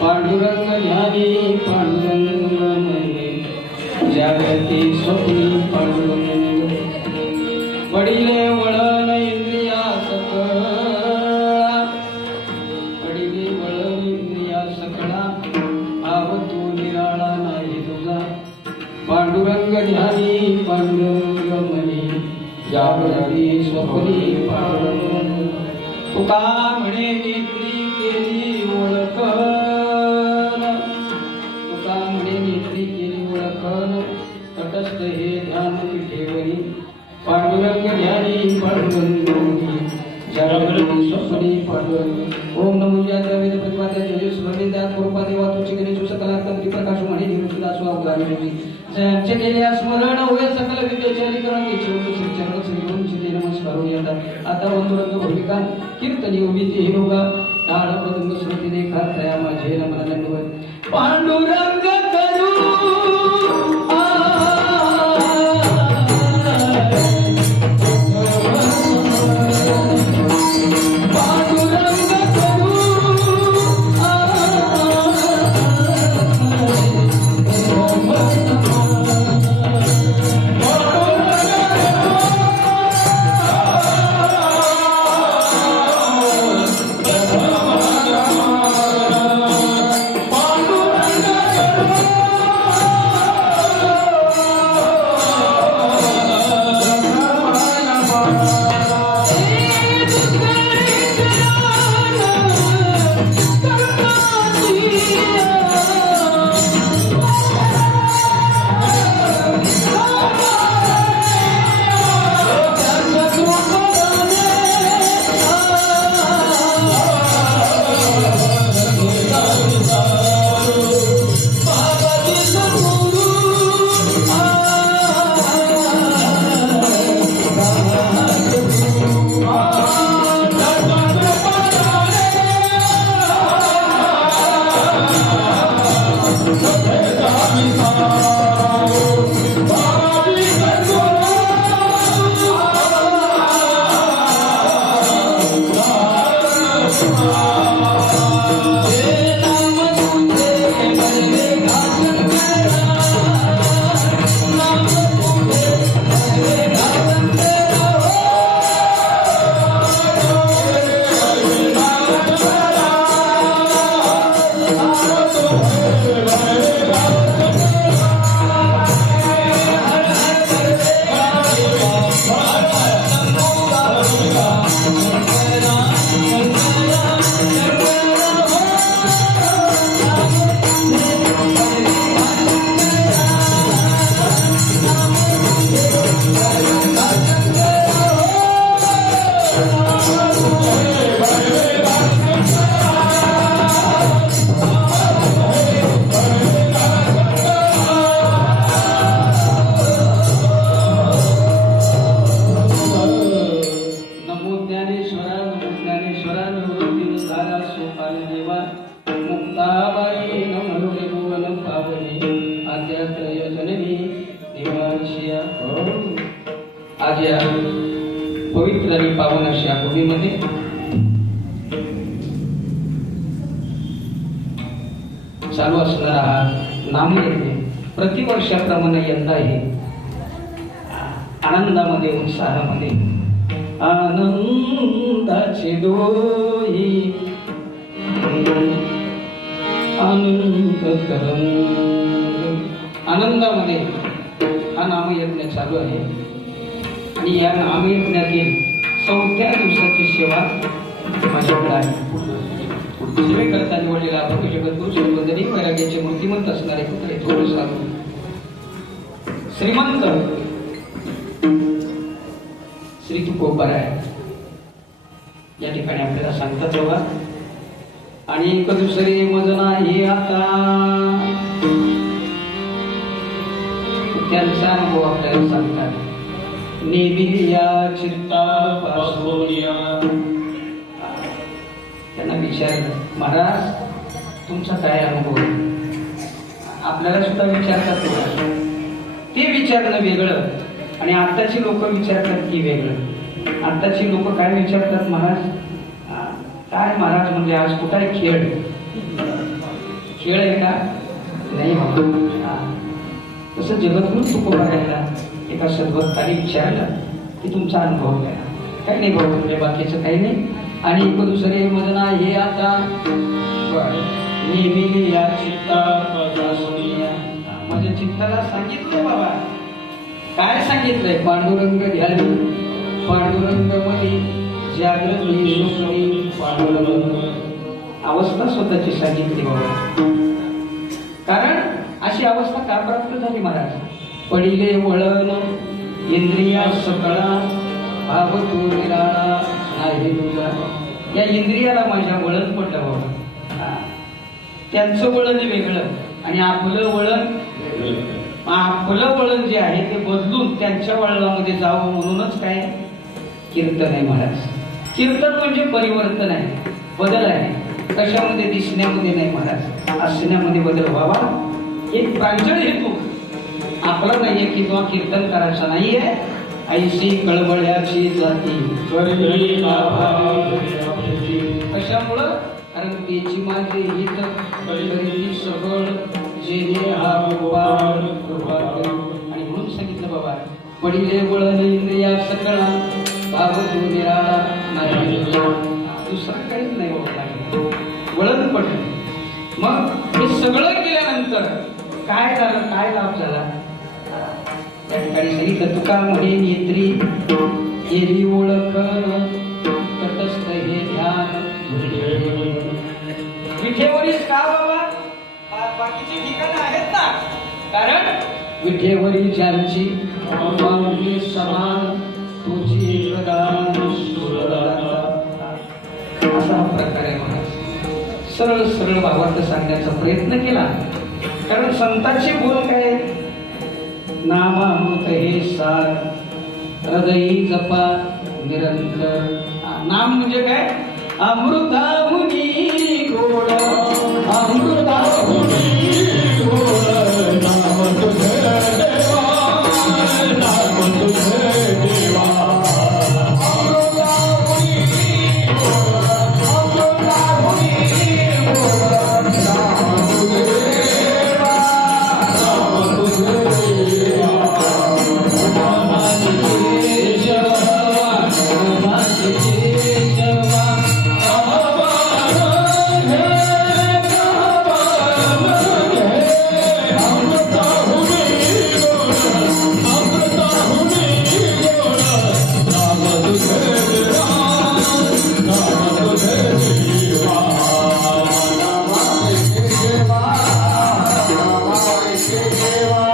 पांडुरंग ध्यानी पांडुरंग मने जागती स्वप्नी पांडुरंग पडिले वळण इंद्रिया सकळा पडिले वळण इंद्रिया सकळा आवतो निराळा पांडुरंग ध्यानी पांडुरंग मनी जागृती स्वप्नी पांडुरंग तुका म्हणे नेत्री केली ओळखन तुका म्हणे नेत्री केली ओळखन तटस्थ हे ध्यान ठेवणी पांडुरंग ध्यानी पांडुरंग मनी जागृती स्वप्नी पांडुरंग ओम नमो ज्ञात्या वेद प्रतिपाद्या जय स्वर्णिद्या कृपा देवा तुझी गणेश सकला कंती प्रकाश म्हणे निरुषदा स्वावधानी होती जयांचे केले स्मरण होय सकल विद्येचे अधिकरण त्याचे होते श्री चरण श्री गुरु श्री नमस्कार येतात आता वंदुरंग भूमिका कीर्तनी उभीची हे लोका ताळ पदंग श्रुती देखा तया माझे नमन नंदवत पांडुरंग करू आज या पवित्र आणि पावन अशा भूमीमध्ये चालू असणारा हा नामयज्ञ प्रतिवर्षाप्रमाणे यंदाही आनंदामध्ये उत्साहामध्ये आनंदाचे डोही आनंद आनंदामध्ये हा नामयज्ञ चालू आहे आणि या नामयज्ञातील 4थ्या दिवसाची सेवा माझ्याकडे आहे. सेवेकरता निवडलेला भक्त जगद्गुरु श्रीवंदनी वैराग्याचे मूर्तिमंत असणारे पुत्र थोर साधू श्रीमंत श्री तुकोबाराय या ठिकाणी आपल्याला सांगतात तेव्हा आणि एक दुसरे मजना हे आता त्यांचा अनुभव आपल्याला सांगतात. नेबिलिया चित्ता पासोनिया त्यांना विचारलं महाराज तुमचा काय अनुभव आपल्याला सुद्धा विचारतात ते विचारणं वेगळं आणि आताची लोक विचारतात की वेगळं. आताची लोक काय विचारतात महाराज काय महाराज म्हणजे आज कुठं आहे खेळ खेळ आहे का नाही तसं जगद्गुरु तुकोबारायला एका सद्भक्ताने विचारलं की तुमचा अनुभव काय काही नाही भाऊ म्हणजे बाकीचं काही नाही आणि एक दुसरे मजना हे आता नेहमी या चित्ता म्हणजे चित्ताला सांगितलंय बाबा. काय सांगितलंय? पांडुरंग ध्यानी पांडुरंग मनी जागृती स्वप्नी पांडुरंग. अवस्था स्वतःची सांगितली बाबा. कारण अशी अवस्था का प्राप्त झाली महाराज? पडिले वळण इंद्रिया सकळा भाव तू निराळा नाही तुझा. या इंद्रियाला माझ्या वळण पडलं बाबा. त्यांचं वळण वेगळं आणि आपलं वळण, आपलं वळण जे आहे ते बदलून त्यांच्या वळणामध्ये जावं म्हणूनच काय कीर्तन आहे महाराज. कीर्तन म्हणजे परिवर्तन आहे, बदल आहे. कशामध्ये? दिसण्यामध्ये नाही महाराज, असण्यामध्ये बदल व्हावा. एक प्रांजळ हेतू आपला नाहीये की तो कीर्तन करायचा नाहीये. ऐशी कळबळ्याची जाती कशामुळं? कारण त्याची माझे हित कळबळी सगळ जेणे हा गोपाळ कृपा कर. आणि म्हणून सांगितलं बाबा, पडिले वळण इंद्रिया सकळा भाव तू निराळा नाही. दुसरं काहीच नाही बाबा, वळण पडलं. मग हे सगळं केल्यानंतर काय झालं? काय लाभ झाला? त्या ठिकाणी सांगितलं, तुका म्हणे नेत्री केली ओळख तटस्थ हे ध्यान विठेवरीच. का बाबा? बाकीची ठिकाणं आहेत ना. कारण विठेवरी ज्यांची माऊली समान तुझी प्रदान असा हा प्रकार आहे महाराज. सरळ सरळ भावार्थ सांगण्याचा प्रयत्न केला. कारण संतांचे बोल काय? नामामृत हे सार हृदयी जपा निरंतर. नाम म्हणजे काय? अमृताहुनी गोड अमृताहुनी गोड नाम तुझे देवा नाम तुझे देवा अमृताहुनी गोड अमृताहुनी गोड नाम तुझे देवा नाम तुझे देवा.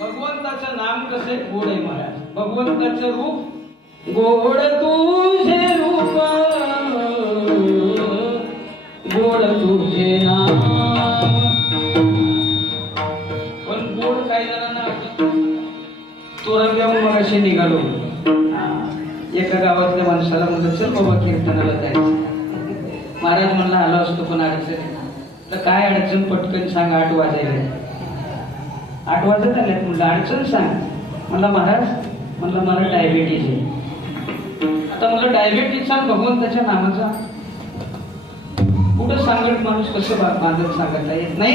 भगवंताचं नाम कसं गोड आहे महाराज. भगवंताचं रूप गोड तुझे रूप गोड तुझे नाम. पण गोड काय जणांना तोरंग्याहून मग असे निघालो. एका गावातल्या माणसाला म्हणलं, चल बाबा कीर्तनाला जायचं. महाराज म्हणला, आलो असतो पण अडचण. तर काय अडचण? पटकन सांग. 8 वाजायला. 8 वाजत आल्यात. म्हणलं अडचण सांग. म्हणला महाराज, म्हणलं मला डायबिटीज आहे. आता म्हणलं डायबिटीजचा भगवंताच्या नामाचा कुठं सांगत माणूस कसं बांधत सांगता येत नाही.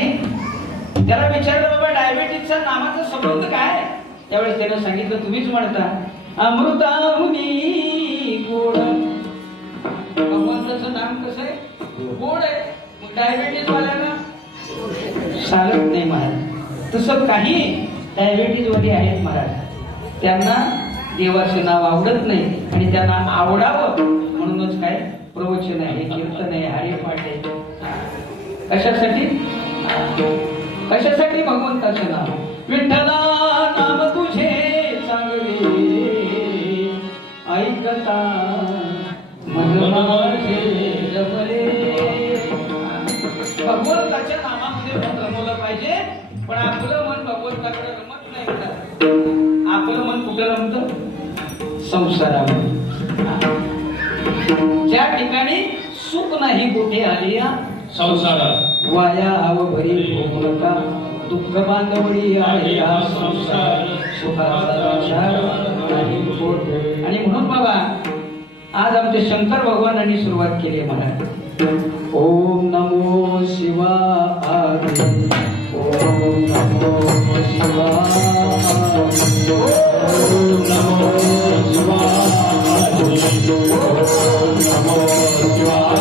त्याला विचारलं, बाबा डायबिटीजचा नामाचा संबंध काय? त्यावेळेस त्यानं सांगितलं, तुम्हीच म्हणता अमृताहुनी गोड. भगवंताचं नाम कसं आहे? गोड आहे. डायबिटीज वाल्याला चालत नाही महाराज. तसं काही डायबिटीज वाले आहेत महाराज, त्यांना देवाचं नाव आवडत नाही आणि त्यांना आवडावं म्हणूनच काय प्रवचन आहे, कीर्तन आहे, हरिपाठ आहे. कशासाठी? कशासाठी? भगवंताचं नाव. विठ्ठला नाम तुझे चांगले ऐकता मन माझे जपले. भगवंताच्या नामामध्ये मन रमवलं पाहिजे. पण आपलं मन भगवंताकडे रमत नाही. आपलं मन कुठं रमतं? संसारामध्ये. ज्या ठिकाणी सुख नाही कुठे आली संसारात. वाया आव भरी होऊ नका दुःख बांधवडी आहे हा संसार. सुखाचा नाही. आणि म्हणून बाबा आज आमचे शंकर भगवानांनी सुरुवात केली आहे महाराज. ओम नमो शिवाय, ओम नमो शिवाय, ओम नमो शिवाय, ओम नमो शिवाय.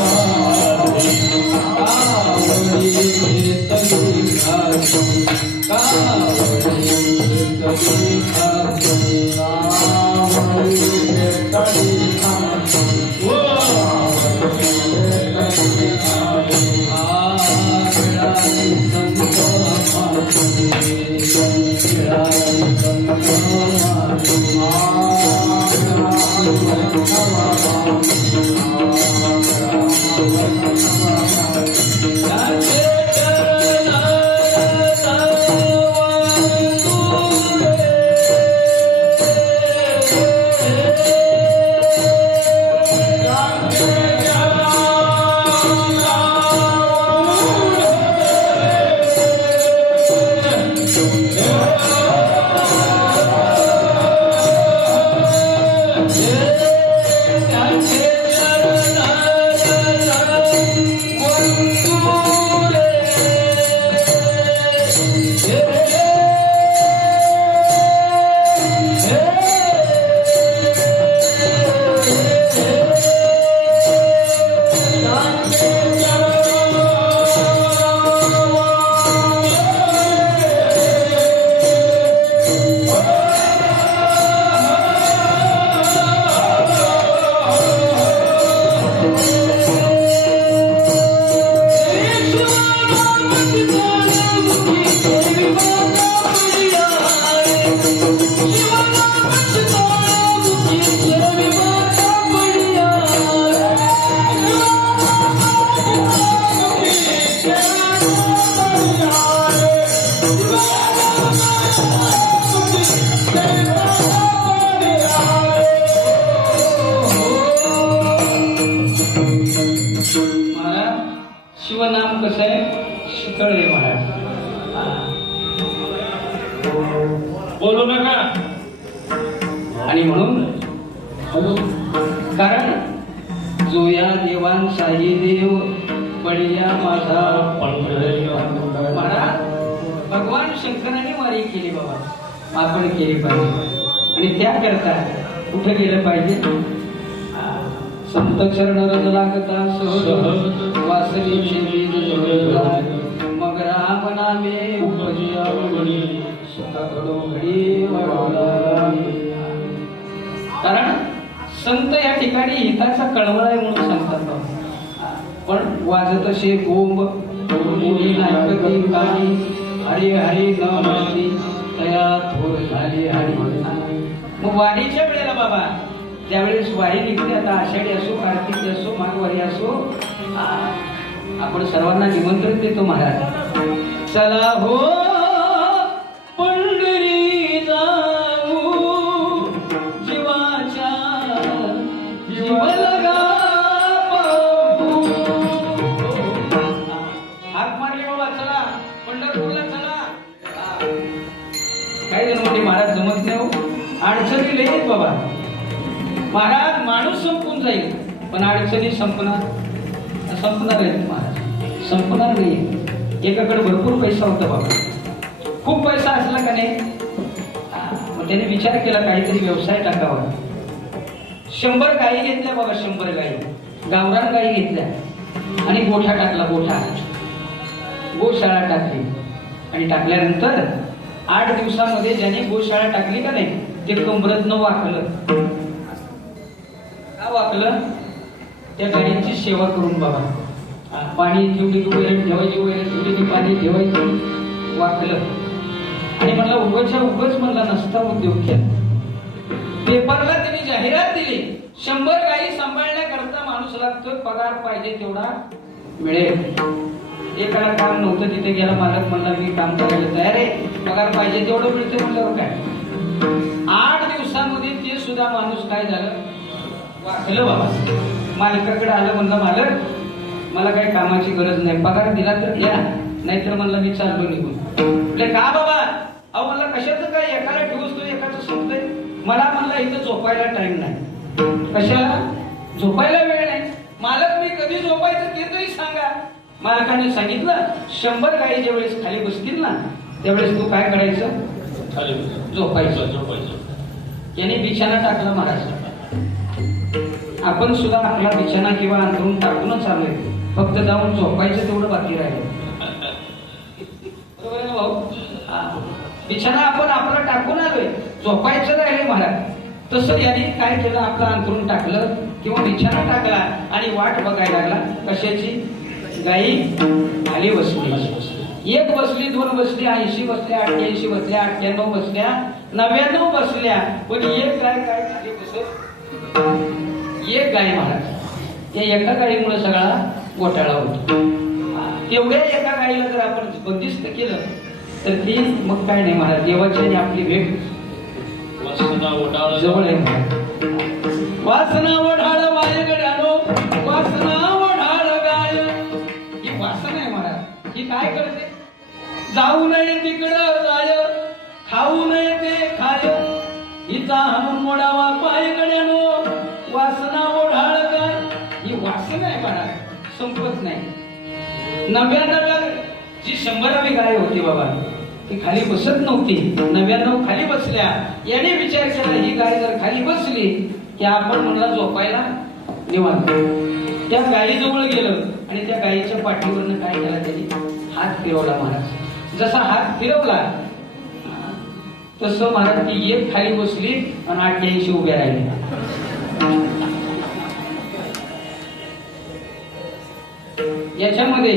शिवनाम कसं आहे? शीतळ आहे महाराज. बोलू नका. आणि म्हणून कारण जो या देवांचाही देव बळीया माझा महाराज. भगवान शंकराने वारी केली बाबा, आपण केली पाहिजे. आणि त्याकरता कुठे गेलं पाहिजे? संत चरण रज लागता सहज वासरीचे बीज जोडला, मग राम नामे उपजिया घडी सुखाकडो घडी वळवला. कारण संत या ठिकाणी हिताचा कळवळा आहे म्हणून सांगतात बाबा. पण वाजत असे गोंब मुली नायकती कानी, हरी हरी न म्हणती तया थोर झाली हरी. मग वारीच्या वेळेला बाबा ज्यावेळेस वारी निघते, आता आषाढी असो, कार्तिकी असो, माघवारी असो, आपण सर्वांना निमंत्रण देतो महाराज. चला हो पंढरी जाऊ, जीवाच्या जीव लगा पाहू. हाक मारली बाबा, चला पंढरपूरला चला. काही जण म्हणजे महाराज जमत नाही हो, अडचणी लई आहेत बाबा. महाराज माणूस संपून जाईल पण अडचणी संपणार आहेत महाराज, संपणार नाही. एकाकडे भरपूर पैसा होता बाबा, खूप पैसा असला का नाही, मग त्याने विचार केला काहीतरी व्यवसाय टाकावा. 100 गायी घेतल्या बाबा, 100 गायी, गावरान गायी घेतल्या आणि गोठा टाकला. गोशाळा टाकली. आणि टाकल्यानंतर 8 दिवसामध्ये ज्याने गोशाळा टाकली का नाही, ते कंबरतनं वाकलं. का वाकलं? त्या गायींची सेवा करून बाबा. पाणी जेवढी वैरण ठेवायची, वैरण जेवढी पाणी ठेवायचं, वाकलं. आणि म्हणला उगच म्हणला नसता उद्योग केला. पेपरला त्यांनी जाहिरात दिली, 100 गायी सांभाळण्याकरता माणूस लागतो, पगार पाहिजे तेवढा मिळेल. एकाला काम नव्हतं, तिथे गेला मालक, म्हणला मी काम करायला तयार आहे, पगार पाहिजे तेवढं मिळते. म्हणल्यावर काय 8 दिवसामध्ये ते सुद्धा माणूस काय झालं, वाकलं बाबा. मालकाकडे आलं, म्हणलं मालक मला काही कामाची गरज नाही, पगार दिला तर द्या, नाहीतर म्हणलं मी चाललो निघून. म्हणजे का बाबा? अहो म्हणलं कशाचं काय, एकाला ठेवूस तो एकाचं संपतंय. मला म्हणलं इथं झोपायला टाइम नाही. कशाला? झोपायला वेळ नाही. मालक मी कधी झोपायचं ते तरी सांगा. मालकाने सांगितलं 100 गायी ज्यावेळेस खाली बसतील ना त्यावेळेस तू काय करायचं? खाली झोपायचं. याने बिछाना टाकला महाराज. आपण सुद्धा आपला बिछाना किंवा अंथरून टाकूनच आलोय, फक्त जाऊन झोपायचं तेवढं बाकी राहिलं. बरोबर आहे ना भाऊ? बिछाना आपण आपला टाकून आलोय, झोपायचं राहिले महाराज. तसं याने काय केलं? आपलं अंथरून टाकलं किंवा बिछाना टाकला आणि वाट बघायला लागला. कशाची? गाई खाली बसली. 1 बसली, 2 बसली, 80 बसल्या, 88 बसल्या, 98 बसल्या, 99 बसल्या, पण एक गाय काय खाली बसत? एक गाय महाराज. त्या एका गायीमुळे सगळा घोटाळा होतो. तेवढ्या एका गायीला जर आपण बंदिस्त केलं तर ती मग काय नाही महाराज, देवाची आणि आपली भेट जवळ आहे महाराज. वासना ओढाळ वायगड्यानो, वासना ओढाळ गाय. ही वासना आहे महाराज. ही काय करते? जाऊ नये तिकडं जाय, खाऊ नये ते खाय. हिचा हाणून मोडावा पायगड्यानो, वासना ओढाळ गाय. ही वासना आहे महाराज, संपत नाही. 99 जी 100वी गाय होती बाबा, ती खाली बसत नव्हती. 99 खाली बसल्या. याने विचार केला ही गाय जर खाली बसली की आपण म्हणला झोपायला निवांत. त्या गायीजवळ गेलं आणि त्या गायीच्या पाठीवरनं काय केला? त्यांनी हात फिरवला महाराज. जसा हात फिरवला तसं महाराज ती एक खाली बसली आणि 88 उभ्या राहिल्या. याच्यामध्ये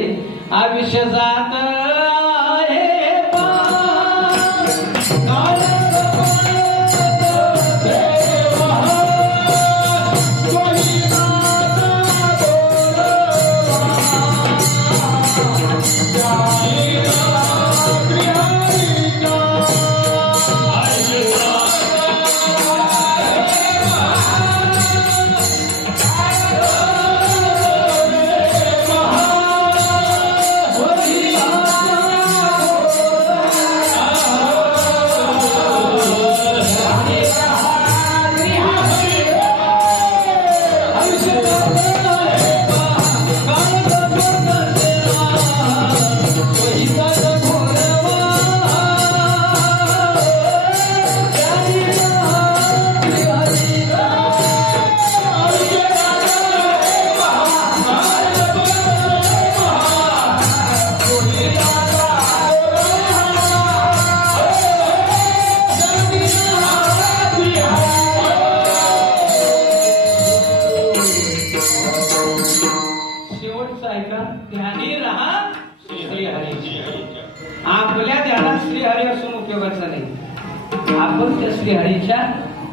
आयुष्य जात आहे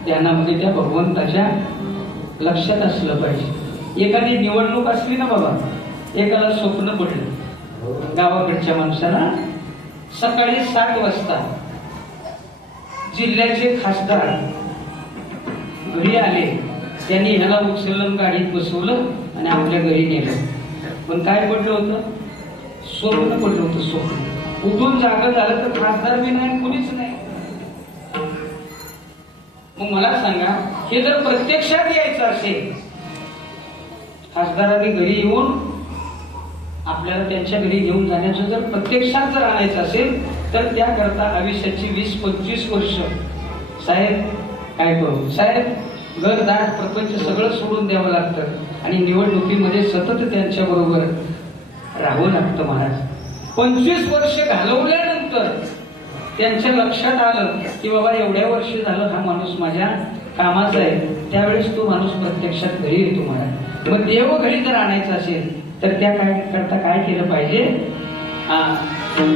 ध्यानामध्ये त्या भगवंताच्या लक्षात असलं पाहिजे. एखादी निवडणूक असली ना बाबा, एकाला स्वप्न पडलं गावाकडच्या माणसाला, सकाळी 7 वाजता जिल्ह्याचे खासदार घरी आले. त्यांनी ह्याला उचलून गाडीत बसवलं आणि आपल्या घरी नेलं. पण काय पडलं होतं? स्वप्न पडलं होतं. स्वप्न उठून जागा झालं तर खासदार बी नाही, कुणीच नाही. मग मला सांगा, हे जर प्रत्यक्षात यायचं असेल, खासदारांनी घरी येऊन आपल्याला त्यांच्या घरी घेऊन जाण्याचं जर प्रत्यक्षात जर आणायचं असेल तर त्याकरता आयुष्याची 20-25 वर्ष साहेब काय करू साहेब, घरदार प्रपंच सगळं सोडून द्यावं लागतं आणि निवडणुकीमध्ये सतत त्यांच्या बरोबर राहावं लागतं महाराज. 25 वर्ष घालवल्यानंतर त्यांच्या लक्षात आलं की बाबा एवढ्या वर्ष झालं हा माणूस माझ्या कामाचा आहे. त्यावेळेस तो माणूस प्रत्यक्षात घरी येतो महाराज. मग देव घरी जर आणायचं असेल तर त्या काय करता काय केलं पाहिजे?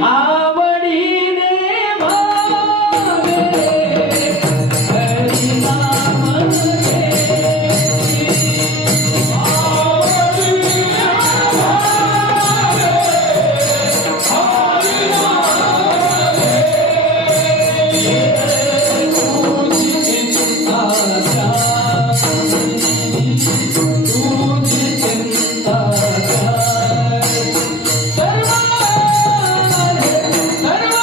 आवडीने सर्व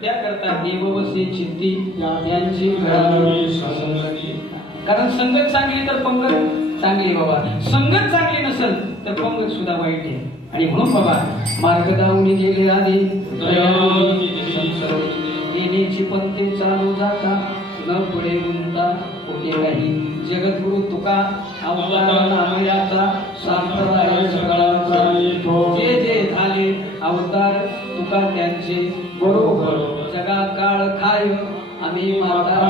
त्याकरता देववसे चित्ती यांची घडावी संगती. कारण संगत चांगली तर पंगत चांगली बाबा, संगत चांगली नसेल तर पंगत सुद्धा वाईट आहे. आणि म्हणून बाबा मार्ग दावून गेले आधी येण्याची पंथे चालू जाता न पुढे गुंता होते काही. जगद्गुरु तुका अवतार नामयाचा संप्रदाय सगळाचा. जे जे झाले अवतार तुका त्यांचे बरोबर. जगा काळ खाय आम्ही माता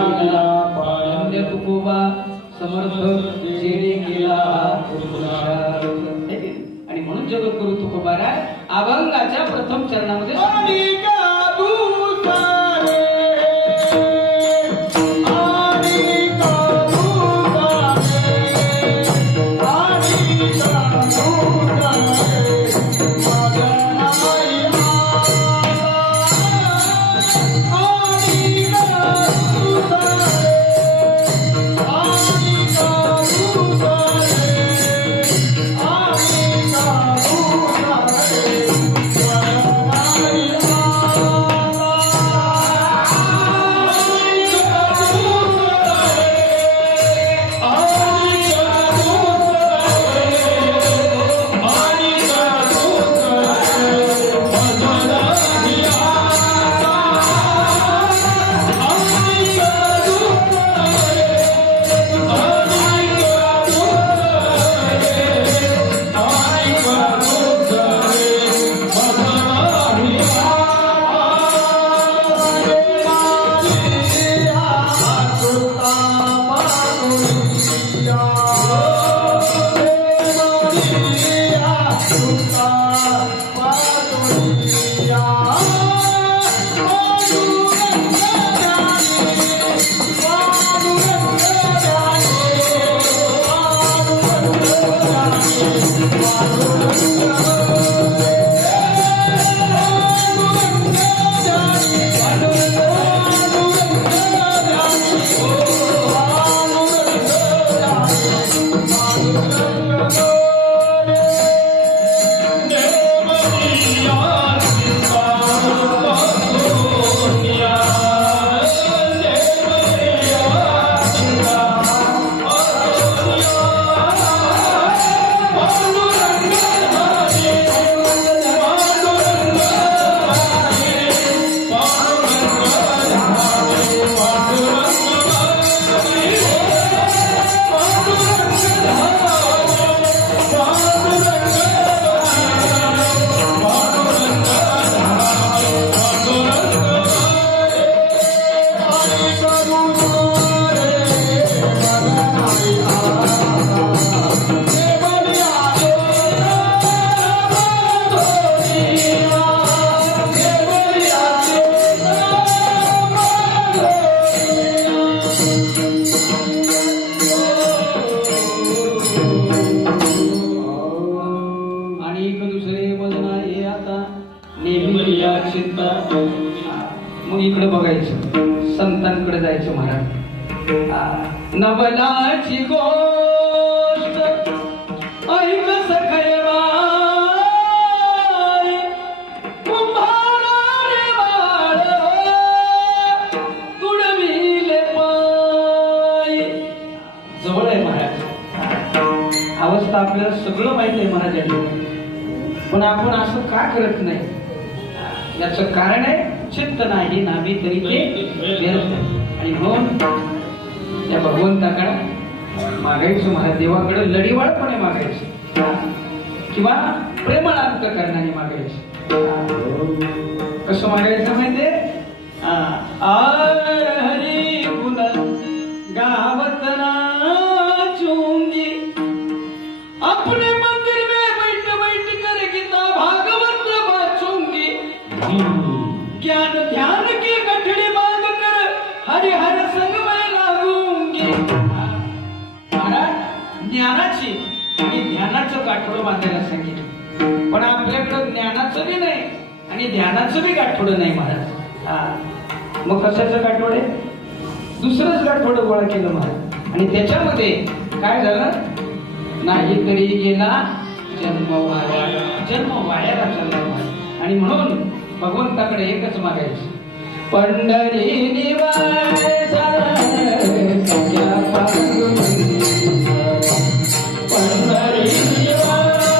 वंद्य तुकोबा समर्थ जेणे केला पुरुषार्थ. आणि म्हणून जगद्गुरु तुकोबाराय अभंगाच्या प्रथम चरणामध्ये मग इकडे बघायचं, संतांकडे जायचं महाराज. नवलाची गोष्ट ऐक सखैवा कुंभाराने बाळ तुडविले पाय. जवळ आहे महाराज, अवस्था आपल्याला सगळं माहिती आहे महाराजांनी, पण आपण असं का करत नाही याचं कारण आहे चित्त नाही नामी तरी ते व्यर्थ. आणि म्हणून त्या भगवंताकडे मागायचं महाराज, देवाकडे लढीवाळपणे मागायचं किंवा प्रेमानंत करणाने मागायचं. कसं मागायचं माहितीये? हरी गुण गावत ना चुंगी अपने मंदिर में बैठ बैठ कर गीता भागवत वाचूंगी. ज्ञान ध्यान की गठड़ी मांग कर हरि हर संग में लागूंगी. महाराज ज्ञानाची आणि ध्यानाचं गाठोडं बांधायला सांगितलं, पण आपल्याकडं ज्ञानाचं बी नाही आणि ध्यानाचं बी गाठोडं नाही महाराज. मग कशाचं गाठोडे? दुसरंच गाठोडं गोळा केलं महाराज. आणि त्याच्यामध्ये काय झालं? नाही तरी गेला जन्म वाया, जन्म वायाला चालला. आणि म्हणून भगवंताकडे एकच मागायचं, पंढरी निवासा सख्या पांडुरंगा पंढरी निवासा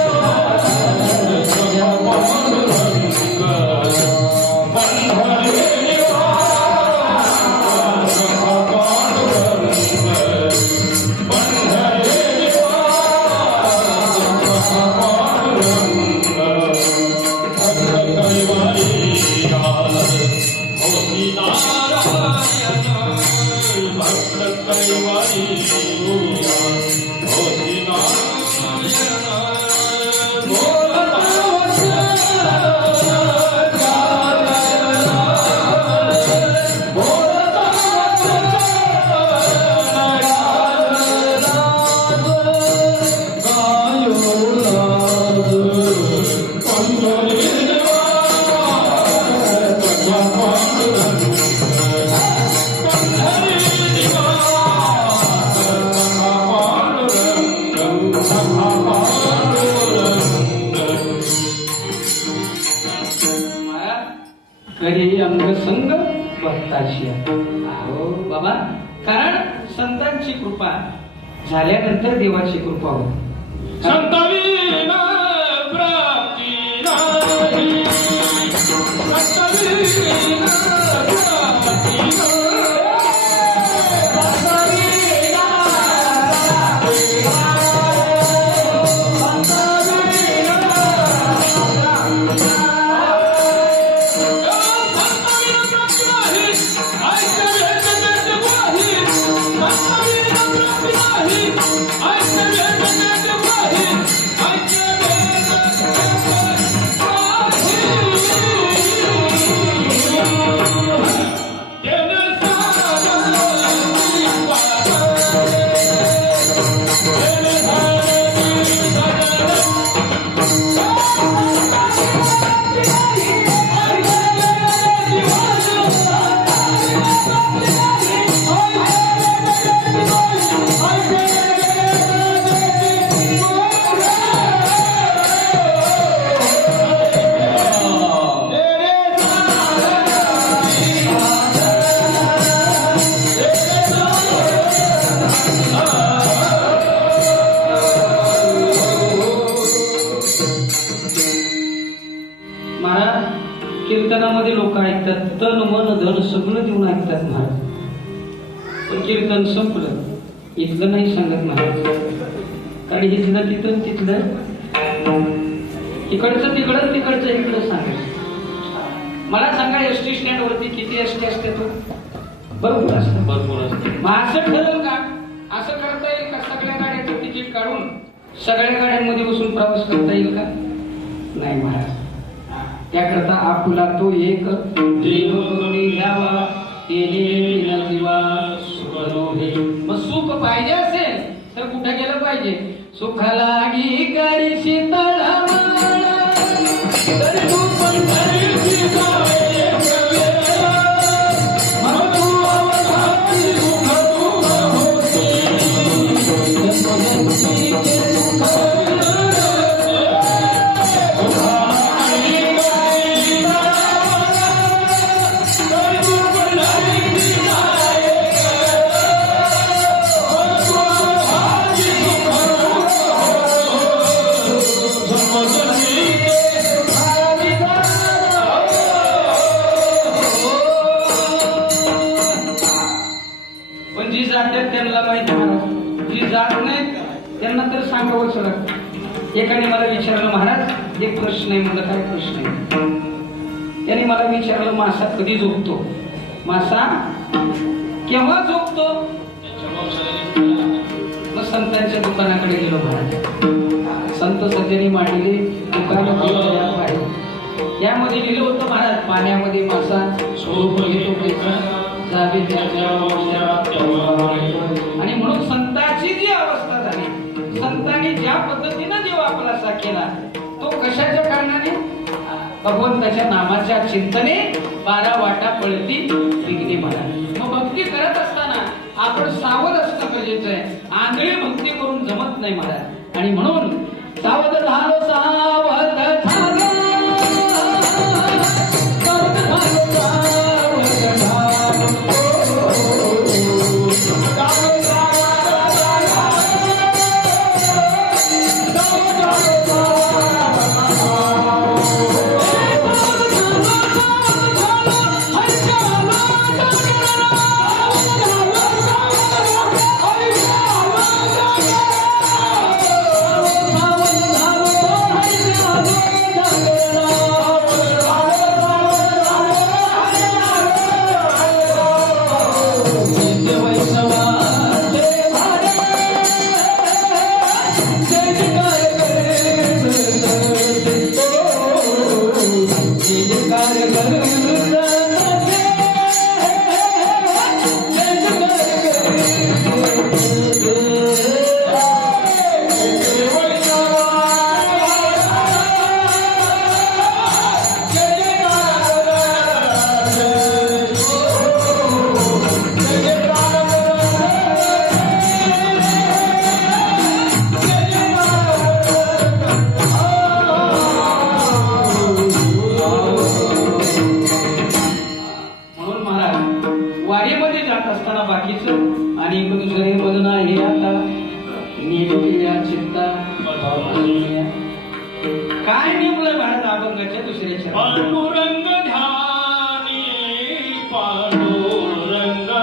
सख्या पांडुरंगा पंढरी निवासा पांडुरंगा पंढरी निवासा पांडुरंगा करी अंगसंग भक्ताशी हो बाबा, कारण संतांची कृपा झाल्यानंतर देवाची कृपा होते. संताविना प्राप्ती नाही, संताविना प्राप्ती नाही. कीर्तनामध्ये लोक ऐकतात, तन मन धन सगळं देऊन ऐकतात महाराज. पण कीर्तन संपलं इथलं नाही सांगत महाराज, कारण इथलं तिथं तिथलं इकडचं तिकडं तिकडचं इकडं सांगायचं. मला सांगा एसटी स्टँड वरती किती एसटी असते? तो भरपूर असतं. भरपूर असते. मग असं ठरवलं का, असं करता येईल का सगळ्या गाड्यांचं तिकीट काढून सगळ्या गाड्यांमध्ये बसून प्रवास करता येईल का? नाही महाराज. त्याकरता आपुला तो एक देव करुणी घ्यावा, तेने विना जीवा सुख नोहे. मग सुख पाहिजे असेल तर कुठे गेलं पाहिजे? सुखाला गी करी शीतळ त्यांना माहिती महाराज, जी जात नाही त्यांना तर सांगावंच लागतं. एकाने मला विचारलं महाराज एक प्रश्न आहे. मला काय प्रश्न आहे? त्याने मला विचारलं मासा कधी झोपतो? मासा केव्हा झोपतो? मग संतांच्या दुकानाकडे गेलो महाराज. संत सज्जनी मांडले दुकान आहे, यामध्ये लिहिलं होतं महाराज पाण्यामध्ये मासा झोप घेतो आणि म्हणून संतांची जी अवस्था झाली, संतांनी ज्या पद्धतीने देव आपला केला तो कशाच्या कारणाने? भगवंताच्या नामाच्या चिंतने 12 वाटा पळती विघ्ने महाराज. मग भक्ती करत असताना आपण सावध असणं गरजेचं आहे. आंधळी भक्ती करून जमत नाही महाराज. आणि म्हणून सावध झालो सावध झालो सावध झालो सावध असताना बाकीचं आणि एक दुसरे मधून हे आता नेमल्या चित्ता काय नेमलं महाराज अभंगाच्या दुसऱ्या शब्दात? पांडुरंग ध्यानी पांडुरंग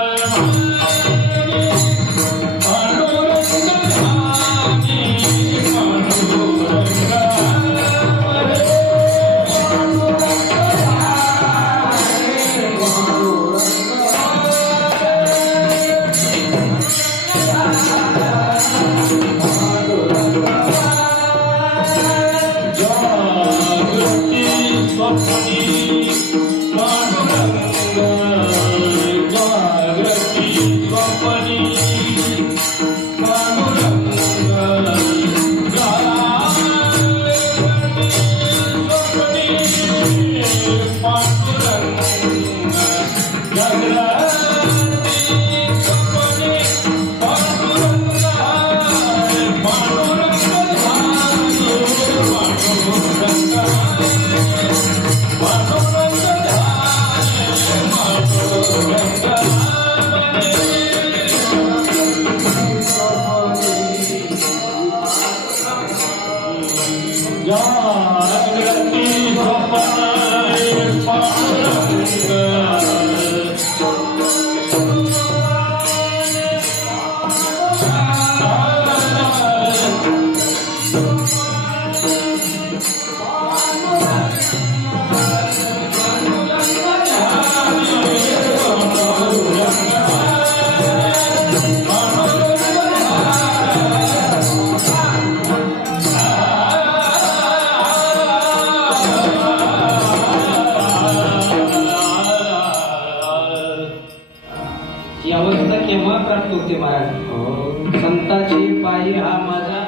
ही अवस्था केव्हा प्राप्त होते महाराज? संताची पायी हा माझा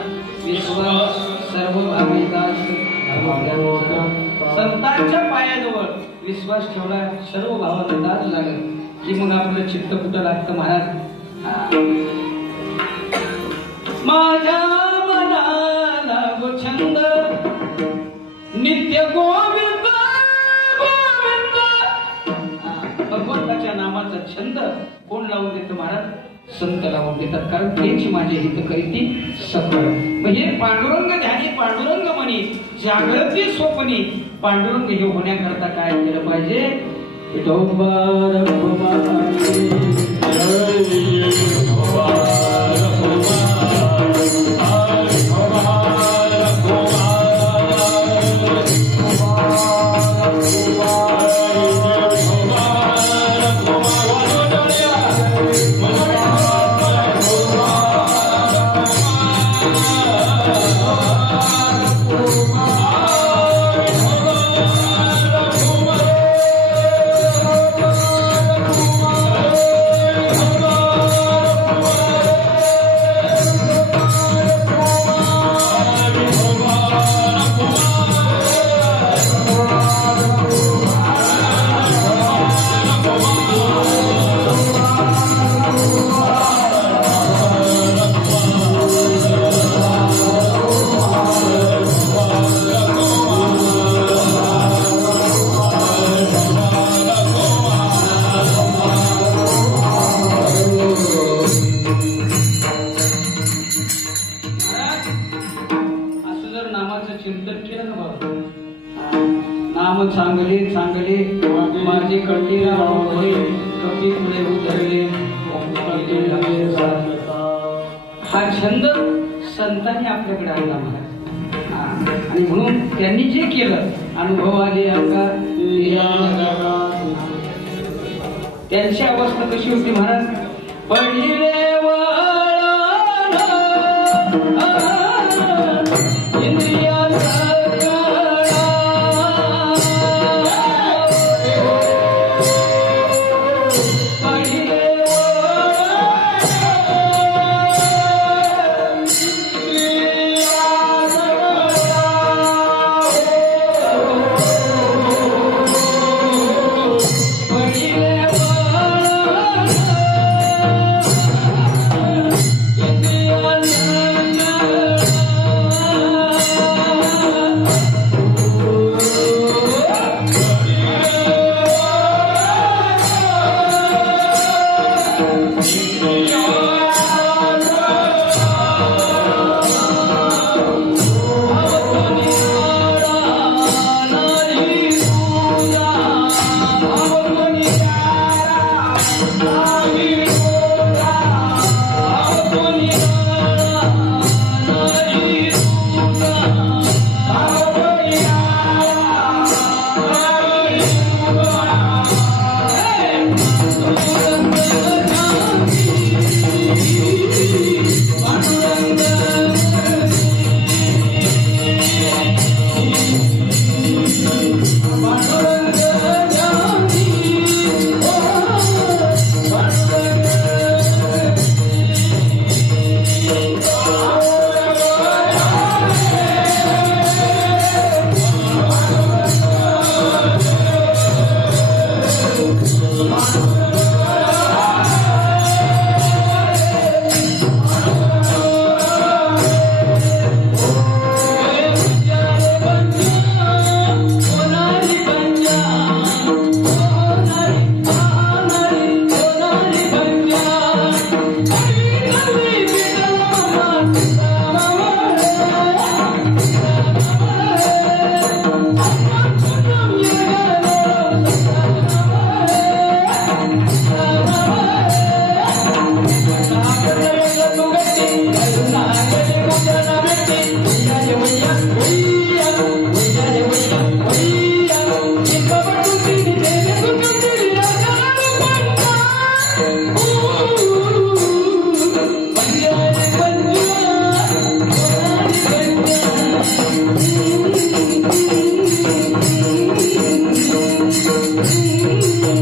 विश्वास सर्व भागीदार संतांच्या पायाजवळ विश्वास ठेवला सर्व भावाला दाद लागत की मग आपलं चित्त कुठं लागतं महाराज? माझ्या मनाला गो छंद नित्य गोविंद गोविंद भगवंताच्या नामाचा छंद कोण लावून देतं महाराज? संत लावून देतात, कारण त्यांची माझी हित करीती सफळ. मग हे पांडुरंग ध्यानी पांडुरंग म्हणी जागृती स्वप्नी पांडुरंग हे होण्याकरता काय केलं पाहिजे? विठोबा रखुमाई चिंतन केलं ना बाबा, नाम चांगले चांगले माझे कंटीला रावले कपी पुढे उतरले. हा छंद संतांनी आपल्याकडे आणला महाराज, आणि म्हणून त्यांनी जे केलं अनुभव आले अंगा त्यांची अवस्था कशी होती महाराज? पडिले कुठलं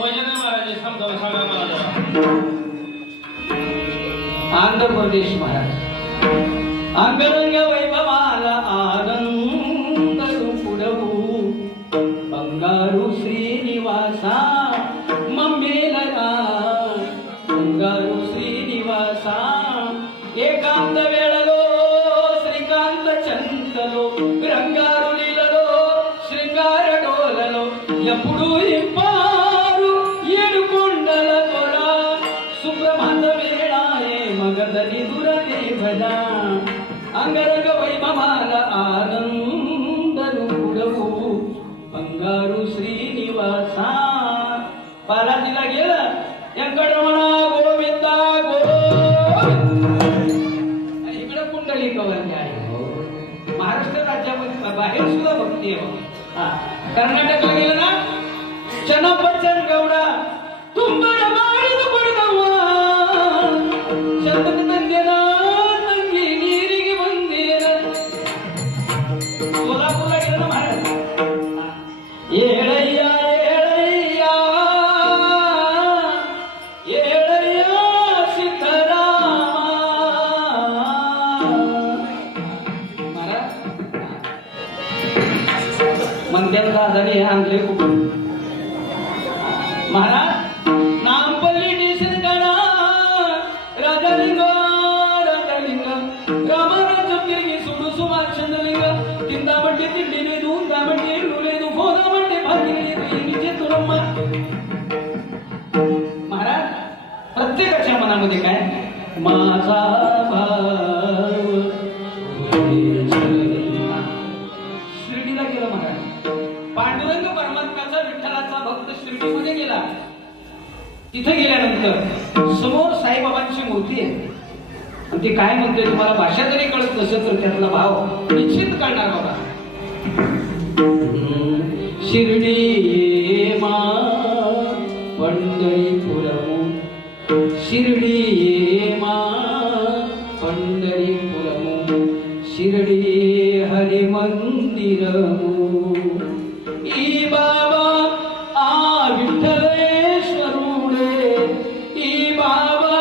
भजन आहे महाराज समजावून सांगा मला जरा. आंध्र प्रदेश महाराज अंगरंग वैभवाला आनंद पुरवू बंगारू श्रीनिवासा मम्मेलरा बंगारू श्रीनिवासा एकांत वेळलो श्रीकांत चंतलो రంగారు లీలలో శృంగార డోలలో ఎప్పుడు ఇంపారు ఏడుకొండల కొర సుప్రభాత వేళాయే మగధని దురదేవన అంగరంగ వైభవాల ఆనందను పురవు బంగారు శ్రీనివాస बालाजीला गेलं व्यंकटरमणा गोविंद गोविंद इकडे कुंडली कवरती आहे महाराष्ट्र राज्यामध्ये बाहेर सुद्धा भक्ती आहे कर्नाटकला गेलं ना चನ್ನबच्चन गौडा तुंबड मारिद पडदव्वा चंदन ತಂದೆನ ತಂಗಿ ನೀರಿಗೆ ಬಂದಿರ सोलापूरला गेलं ना महाराज ಏಳಯ್ಯ ಏಳಯ್ಯ ಏಳಯ್ಯ ಸಿದ್ದರಾಮ महाराज मंद्याला दादाने आणले कुठून महाराज नामपल्ली स्टेशन करा राजालिंग राजालिंग रामराज तिरगी सुडू सुमाक्षंदलिंग तिंदामट्टी तिंडिने दूंदामट्टी लुलेदू फोदामट्टी भागिले तुझे तुरम्मा महाराज प्रत्येकाच्या मनामध्ये काय माझा भाव शिर्डीला गेला महाराज पांडुरंग परमात्म्याचा विठ्ठलाचा भक्त शिर्डीमध्ये गेला तिथे गेल्यानंतर समोर साईबाबांची मूर्ती आहे आणि ती काय म्हणते तुम्हाला भाषा जरी कळत नसेल तर त्यातला भाव निश्चित कळणार बाबा शिर्डी ये मा पंढरीपुरमु शिर्डी ये मा पंढरीपुरमु शिर्डी हरि मंदिरमु ई बाबा आ विठ्ठलेश्वरुडे ई बाबा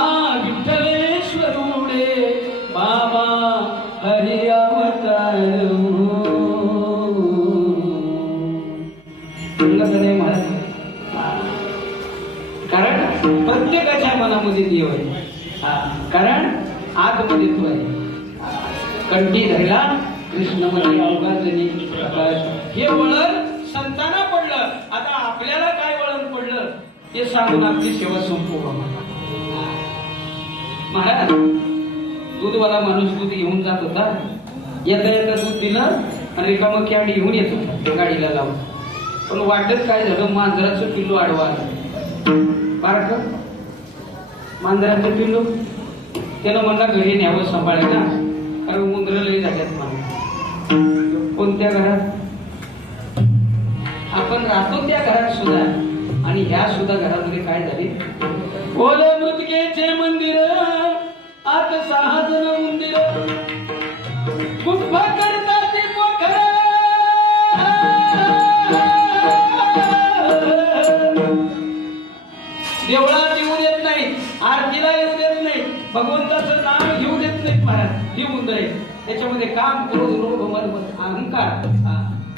आ विठ्ठलेश्वरुडे बाबा हरि अवतार कारण प्रत्येकाच्या मनामध्ये देव आहे कारण आतमध्ये तो आहे कंठी धरला कृष्णमध्ये अवघाजनी प्रकाश हे वळण संतांना पडलं आता आपल्याला काय वळण पडलं हे सांगून आपली सेवा संपवू महाराज दूधवाला माणूस दूध घेऊन जात होता येता येता दूध दिलं आणि रिकामं कॅडी घेऊन येत होता गाडीला लावून पण वाटत काय झालं मांजराचं पिल्लू आडवा आलं बारक मांजराचं पिल्लू त्यानं म्हणला घरी न्यावं सांभाळायला कारण उंदरं लई झाल्यात मला कोणत्या घरात आपण राहतो त्या घरात सुद्धा आणि ह्या सुद्धा घरामध्ये काय झाले ओल मृतिकेचे मंदिर आत 6 जण उंदीर गुफा करतात ते पोखर देवळात येऊ देत नाही आरतीला येऊ देत नाही भगवंताचं नाव घेऊ देत नाहीत महाराज ही उंदर आहे त्याच्यामध्ये काम क्रोध लोभ मद अहंकार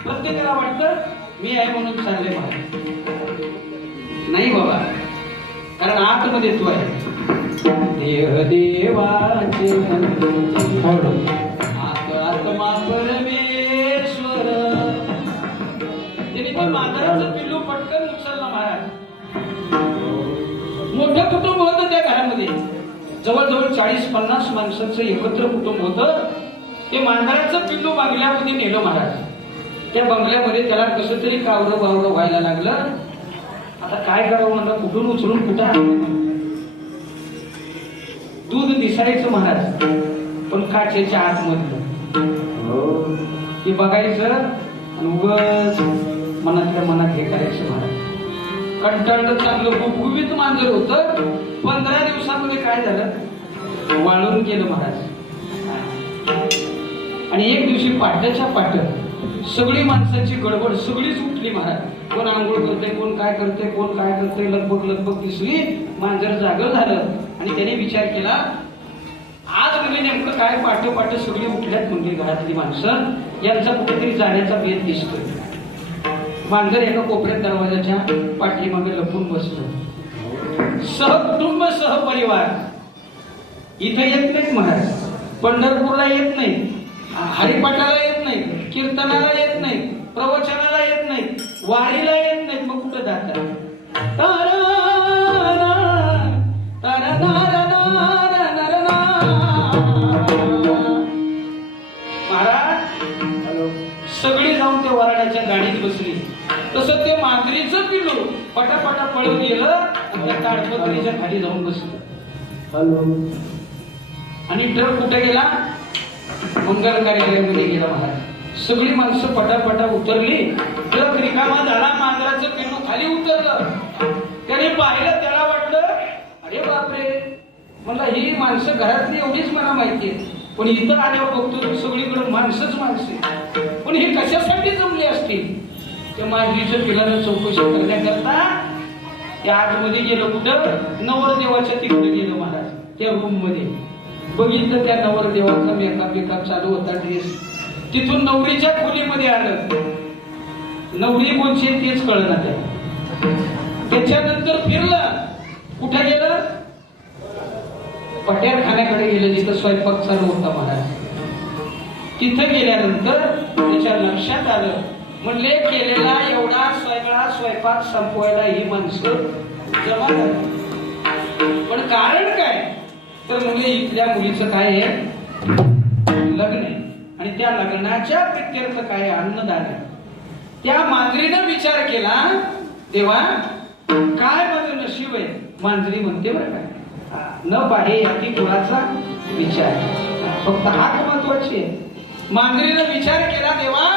प्रत्येकाला वाटतं मी आहे म्हणून चालले महाराज नाही बाबा कारण आतमध्ये तू आहे देह देवाचे आत्मा परमेश्वर त्यांनी पण मांजराचं पिल्लू पटकन उचलला महाराज मोठं कुटुंब होतं त्या घरामध्ये जवळजवळ 40-50 माणसांचं एकत्र कुटुंब होतं ते मांजराचं पिल्लू बंगल्यामध्ये नेलं महाराज त्या बंगल्यामध्ये त्याला कसं तरी कावरं बावरं व्हायला लागलं आता काय करावं म्हणलं कुठून उचलून कुठं दूध दिसायचं महाराज पण काचेच्या आतमधलं ते बघायचं आणि उगाच मनातल्या मनात हे करायचं महाराज कंटाळलं चांगलं गुबगुबीत मांजर होतं 15 दिवसामध्ये काय झालं वाळून गेलं महाराज आणि एक दिवशी पाट्याच्या पाट सगळी माणसाची गडबड सगळीच उठली महाराज. कोण आंघोळ करते, कोण काय करते, कोण काय करते, लगबग दिसली. मांजर जागं झालं आणि त्याने विचार केला, आज म्हणजे नेमकं काय पाट सगळी उठल्यात म्हणजे घरातली माणसं, यांचा कुठेतरी जाण्याचा बेत दिसतोय. मांजर एका कोपऱ्यात दरवाजाच्या पाठीमागे लपून बसलं. सहकुटुंब सहपरिवार इथे येत नाहीत महाराज, पंढरपूरला येत नाही, हरिपाठाला येत नाही, कीर्तनाला येत नाही, प्रवचनाला येत नाही, वारीला येत नाहीत. मग कुठं जातात? महाराज सगळी जाऊन त्या वराडाच्या गाडीत बसली. तसं ते मांजरीचं पिल्लू पटापटा पळून गेलं आणि त्या ताडपत्रीच्या खाली जाऊन बसलं. आणि ट्रक कुठे गेला? मंगल कार्यालयामध्ये गेला महाराज. सगळी माणसं पटापटा उतरली. ट्रक रिकामा झाला, मांजराचं पिल्लू खाली उतरलं. त्याने पाहिलं, त्याला वाटलं अरे बापरे, मला ही माणसं घरातली एवढीच मला माहिती आहे, पण इथं आल्यावर बघतो सगळीकडे माणसंच माणसे. पण हे कशासाठी जमले असतील? त्या मांजरीच्या पिलाला चौकशी करण्याकरता त्या आतमध्ये गेलं. कुठं? नवरदेवाच्या तिकडे गेलं महाराज. त्या रूम मध्ये बघितलं, त्या नवरदेवाचा मेकअप चालू होता, ड्रेस. तिथून नवरीच्या खोलीमध्ये आलं. नवरी कोणची तेच कळलं त्या. त्याच्यानंतर फिरलं. कुठे गेलं? पट्यारखान्याकडे गेलं, जिथं स्वयंपाक चालू होता महाराज. तिथं गेल्यानंतर त्याच्या लक्षात आलं, म्हणले केलेला एवढा सगळा स्वयंपाक संपवायला ही माणसं जमा झाली. पण कारण काय? तर म्हणजे इथल्या मुलीचं काय आहे? लग्न आहे. आणि त्या लग्नाच्या प्रित्यर्थ काय? अन्नदान आहे. त्या मांजरीनं विचार केला, देवा काय माझं नशीब आहे. मांजरी म्हणते बरं काय, न पाहे याती कुणाचा विचार, फक्त हाक महत्वाची आहे. मांजरीनं विचार केला, देवा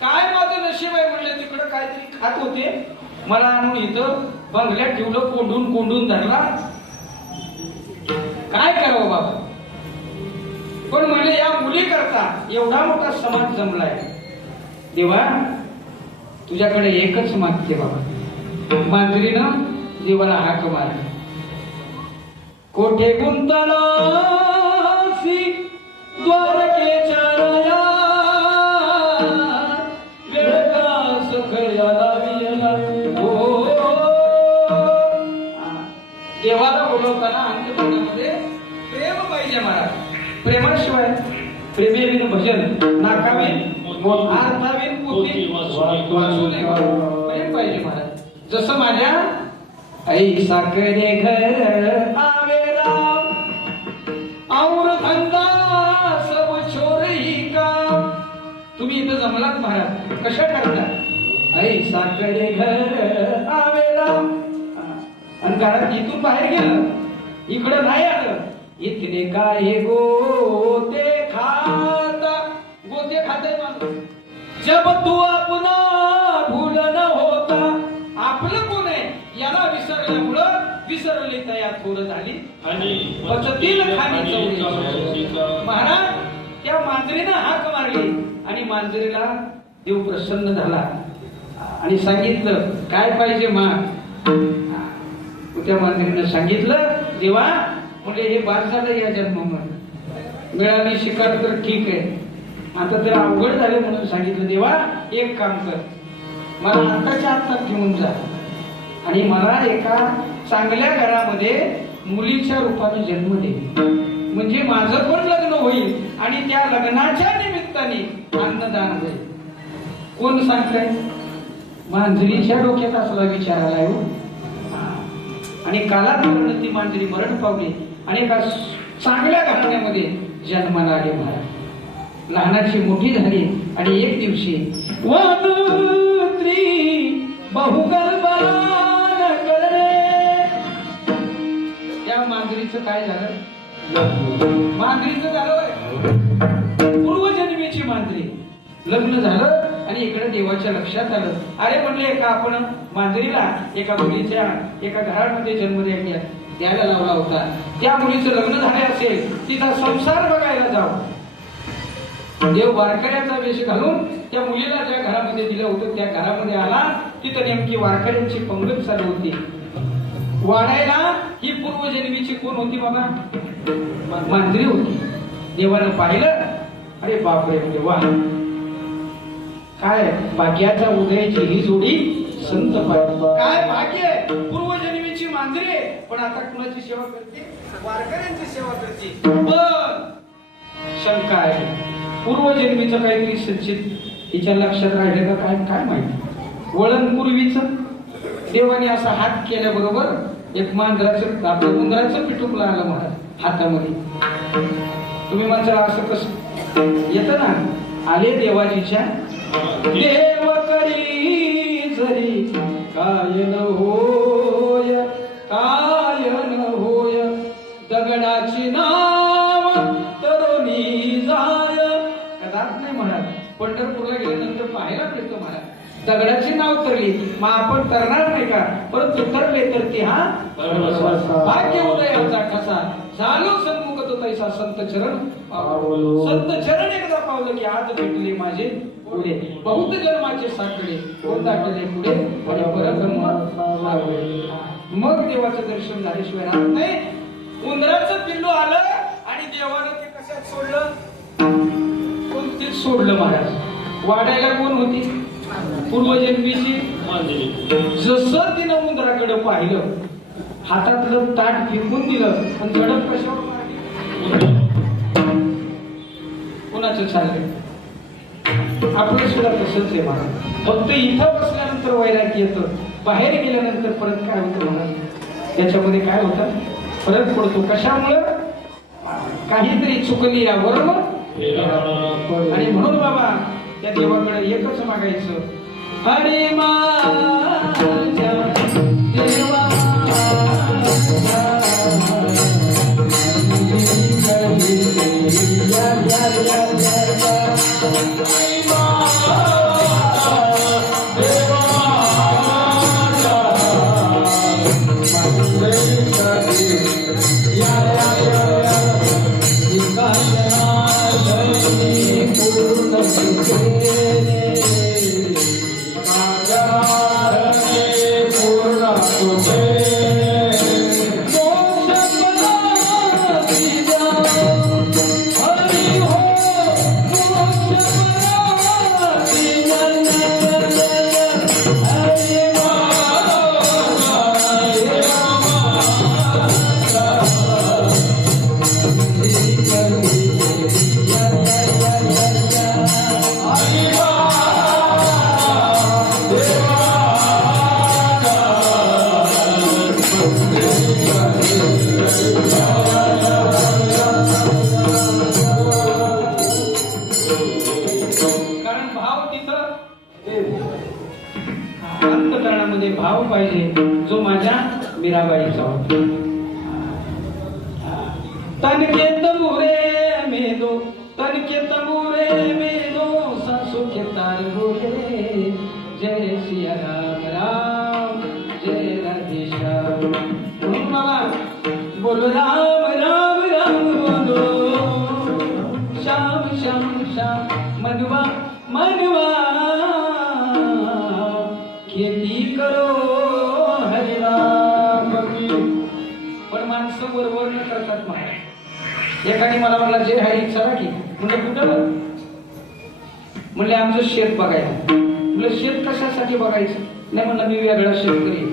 काय माझं नशीब आहे. म्हणले तिकडं काहीतरी खात होते, मला आणून इथं बंगल्यात ठेवलं, कोंडून धरला. काय करावं बाबा? पण म्हणले या मुली करता एवढा मोठा समाज जमलाय, देवा तुझ्याकडे एकच मागते बाबा. मांजरीनं देवाला हाक मारली. कोठे गुंतला द्वारकेच्या राया, वेळका सखया लाविला. देवाला बोलवताना अंतःकरणामध्ये प्रेम पाहिजे महाराज. प्रेमाशिवाय प्रेमेविन भजन, नाकाविन अर्थाविन पोथी वाचू नये. प्रेम पाहिजे महाराज. जसं माझ्या आई साखरे घर आवे राम, और धंदा सब छोर ही काम. तुम्ही इथं जमलात महाराज, कशा करता? आई साखरे घर आवे राम. आणि कारण इथून बाहेर गेलं, इकडं नाही आलं, इथले काय गोते खाता. गोते खाते माणूस. जब तू अपना भूल न होता, आपलं कोण आहे याला विसरल्यामुळं विसरली तया थोर झाली आणि पचतील खाणी चौरी. महाराज त्या मांजरीनं हाक मारली आणि मांजरीला देव प्रसन्न झाला आणि सांगितलं काय पाहिजे माग. त्या मांजरीनं सांगितलं, देवा म्हणजे हे बाद झालं या जन्म, मिळाली शिकार तर ठीक आहे, आता तर अवघड झाले म्हणून सांगितलं, देवा एक काम कर, मला आत्ताच्या आत्ता घेऊन जा आणि मला एका चांगल्या घरामध्ये मुलीच्या रूपाने जन्म दे, म्हणजे माझं पण लग्न होईल आणि त्या लग्नाच्या निमित्ताने अन्नदान होईल. कोण सांगताय? मांजरीच्या डोक्यात असला विचार आलाय हो. आणि कालांतराने ती मांजरी मरण पावली आणि एका चांगल्या घराण्यामध्ये जन्माला आली. महाराज लहानाची मोठी झाली आणि एक दिवशी त्या मांजरीचं काय झालं? मांजरीचं झालं पूर्वजन्मीची मांजरी. लग्न झालं आणि इकडे देवाच्या लक्षात आलं, अरे म्हणले एका आपण मांजरीला एका मुलीच्या एका घरामध्ये जन्म द्यायला लावला होता, त्या मुलीचं लग्न झाले असेल, तिचा संसार बघायला जाऊ. देव वारकऱ्याचा वेश घालून त्या मुलीला ज्या घरामध्ये दिलं होतं त्या घरामध्ये आला. तिथं नेमकी वारकऱ्यांची पंगत चालू होती. वाढायला ही पूर्वजन्मीची कोण होती बाबा? मांजरी होती. देवानं पाहिलं, अरे बापरे, देवा काय भाग्याचा उदयाची ही जोडी संत काय भाग्य. पूर्वजन्मीची मांजरे पण आता कुणाची सेवा करते? वारकऱ्यांची सेवा करते. पण शंका आहे, पूर्वजन्मीचं काहीतरी संचित हिच्या लक्षात राहिलं का काय काय माहिती. वळण पूर्वीच देवाने असा हात केल्याबरोबर एक मांजराचं आपलं उंदराचं पिटुकलं आलं महाराज हातामध्ये. तुम्ही म्हणता असं कसं येतं ना. आले देवाजीच्या देवकरी जरी काय न होय, काय न होय, दगडाची नाव तरुणी जाय. कदाच नाही महाराज, पंढरपूरला गेल्यानंतर पाहायला मिळतो महाराज दगडाची नाव तरली. मग आपण तरणार नाही का? परंतु तरले तर ते हा भाग्य उदयाचा कसा झालो सन्मुख तो तैसा संत चरण पावलो. संत चरण एकदा पावलं की आज भेटले माझे पुढे. बहुत जन्माचे साकडे कोण दाटले पुढे आणि परब्रह्म लागले. मग देवाचं दर्शन झाल्याशिवाय राहत नाही. उंदराचं पिल्लू आलं आणि देवानं ते कशात सोडलं? कोणतीच सोडलं महाराज. वाढायला कोण होती? पूर्वजन्मीची मांजरी. जसं तिनं उंदराकडे पाहिलं, हातातलं ताट फेकून दिलं आणि झडप कशावर मारली? कोणाचं चाललंय? आपलं सुद्धा तसंच आहे महाराज. फक्त इथं बसल्यानंतर वैराग्य येतं, बाहेर गेल्यानंतर परत काय होतं महाराज? त्याच्यामध्ये काय होतं? फरक पडतो. कशामुळं? काहीतरी चुकली या वर्म. आणि म्हणून बाबा त्या देवाकडे एकच मागायचं, हरे माझ्या देवा अंतकरणामध्ये भाव पाहिजे जो माझ्या मीराबाईचा होता. तनके तमुरे मेदो, तनके तमुरे मेदो, सासू के तार बोले जय सिया राम राम जय राधे श्याम. म्हणून बाबा बोलो राम राम राम बोलो, श्याम श्याम श्याम मनवा मनवा खेती करो हरिनाम. पण माणसं बरोबर न करतात महाराज. एकाने मला म्हणला जे हरी चला की. म्हणजे कुठं? म्हणले आमचं शेत बघायला. म्हणलं शेत कशासाठी बघायचं? नाही म्हणलं मी वेगळा शेतकरी.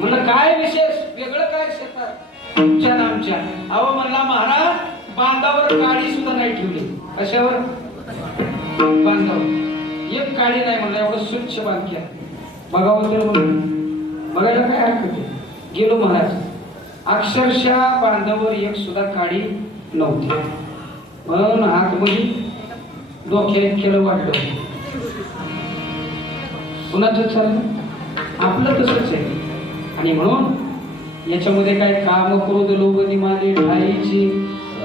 म्हणलं काय विशेष? वेगळं काय शेतात? तुमच्या नामच्या. अहो म्हणला महाराज बांधावर काळी सुद्धा नाही ठेवली. कशावर? बांधावर एक काळी नाही म्हणलं. एवढं स्वच्छ बांधक्या बघावं तर म्हणून बघायला काय हरकत आहे. गेलो महाराज. अक्षरशः बांधावर एक सुद्धा काळी नव्हती. पण आतमध्ये डोक्यात केलं वाटलं. कुणाचं चाललं? आपलं तसंच आहे. आणि म्हणून याच्यामध्ये काय काम क्रोध लोभ निमाने ठाईची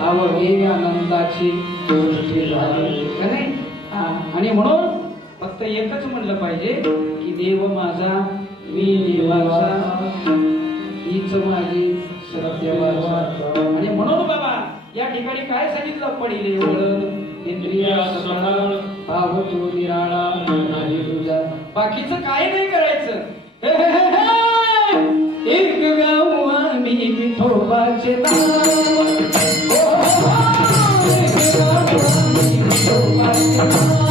आवगे आनंदाची नाही. आणि म्हणून फक्त एकच म्हणलं पाहिजे की देव माझा मी देवाचा हीच माझी सत्य. आणि म्हणून बाबा या ठिकाणी काय सांगितलं? पडिले वळण इंद्रिय सकळ भाव तो निराळा नाही तुझा. बाकीचं काय नाही करायचं. हे, हे, हे, हे. एक गाव आम्ही विठोबाचे नाव. हो, हो, हो. एक गाव आम्ही विठोबाचे नाव.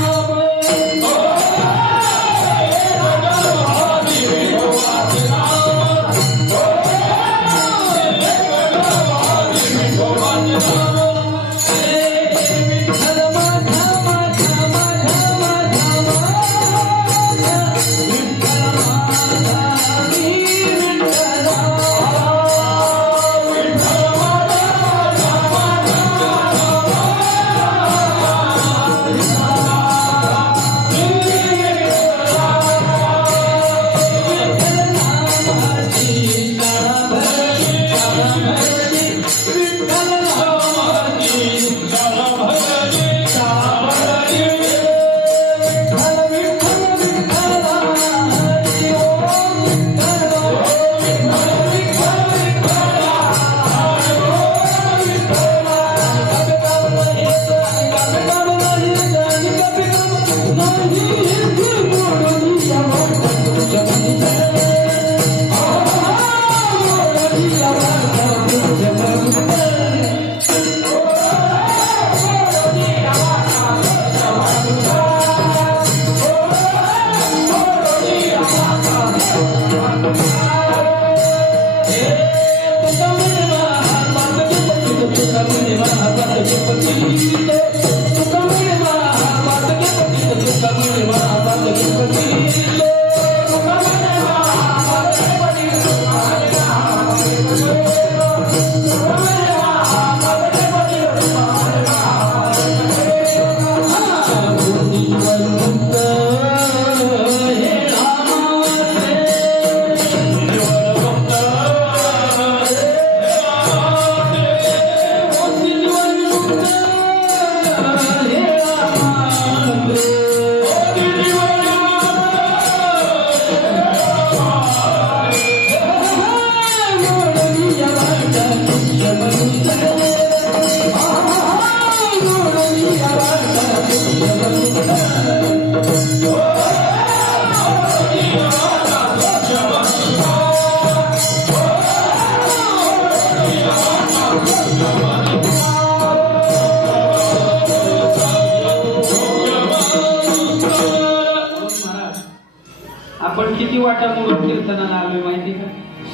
आपण किती वाटा म्हणून कीर्तनाला आलोय माहिती का?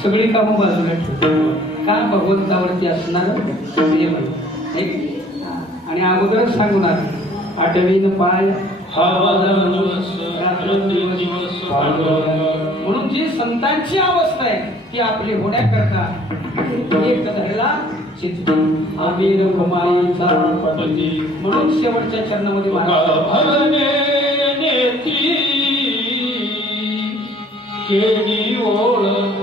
सगळी कामं बाजूला ठेवतो का? भगवंतावरती असणार प्रेम आहे. आणि अगोदरच सांगून आले आठवीन पाय म्हणून जी संतांची अवस्था आहे ती आपली होण्याकरता एक धरला चित्त आमिर कुमारीचा पती म्हणून शेवटच्या चरणामध्ये केली ओळख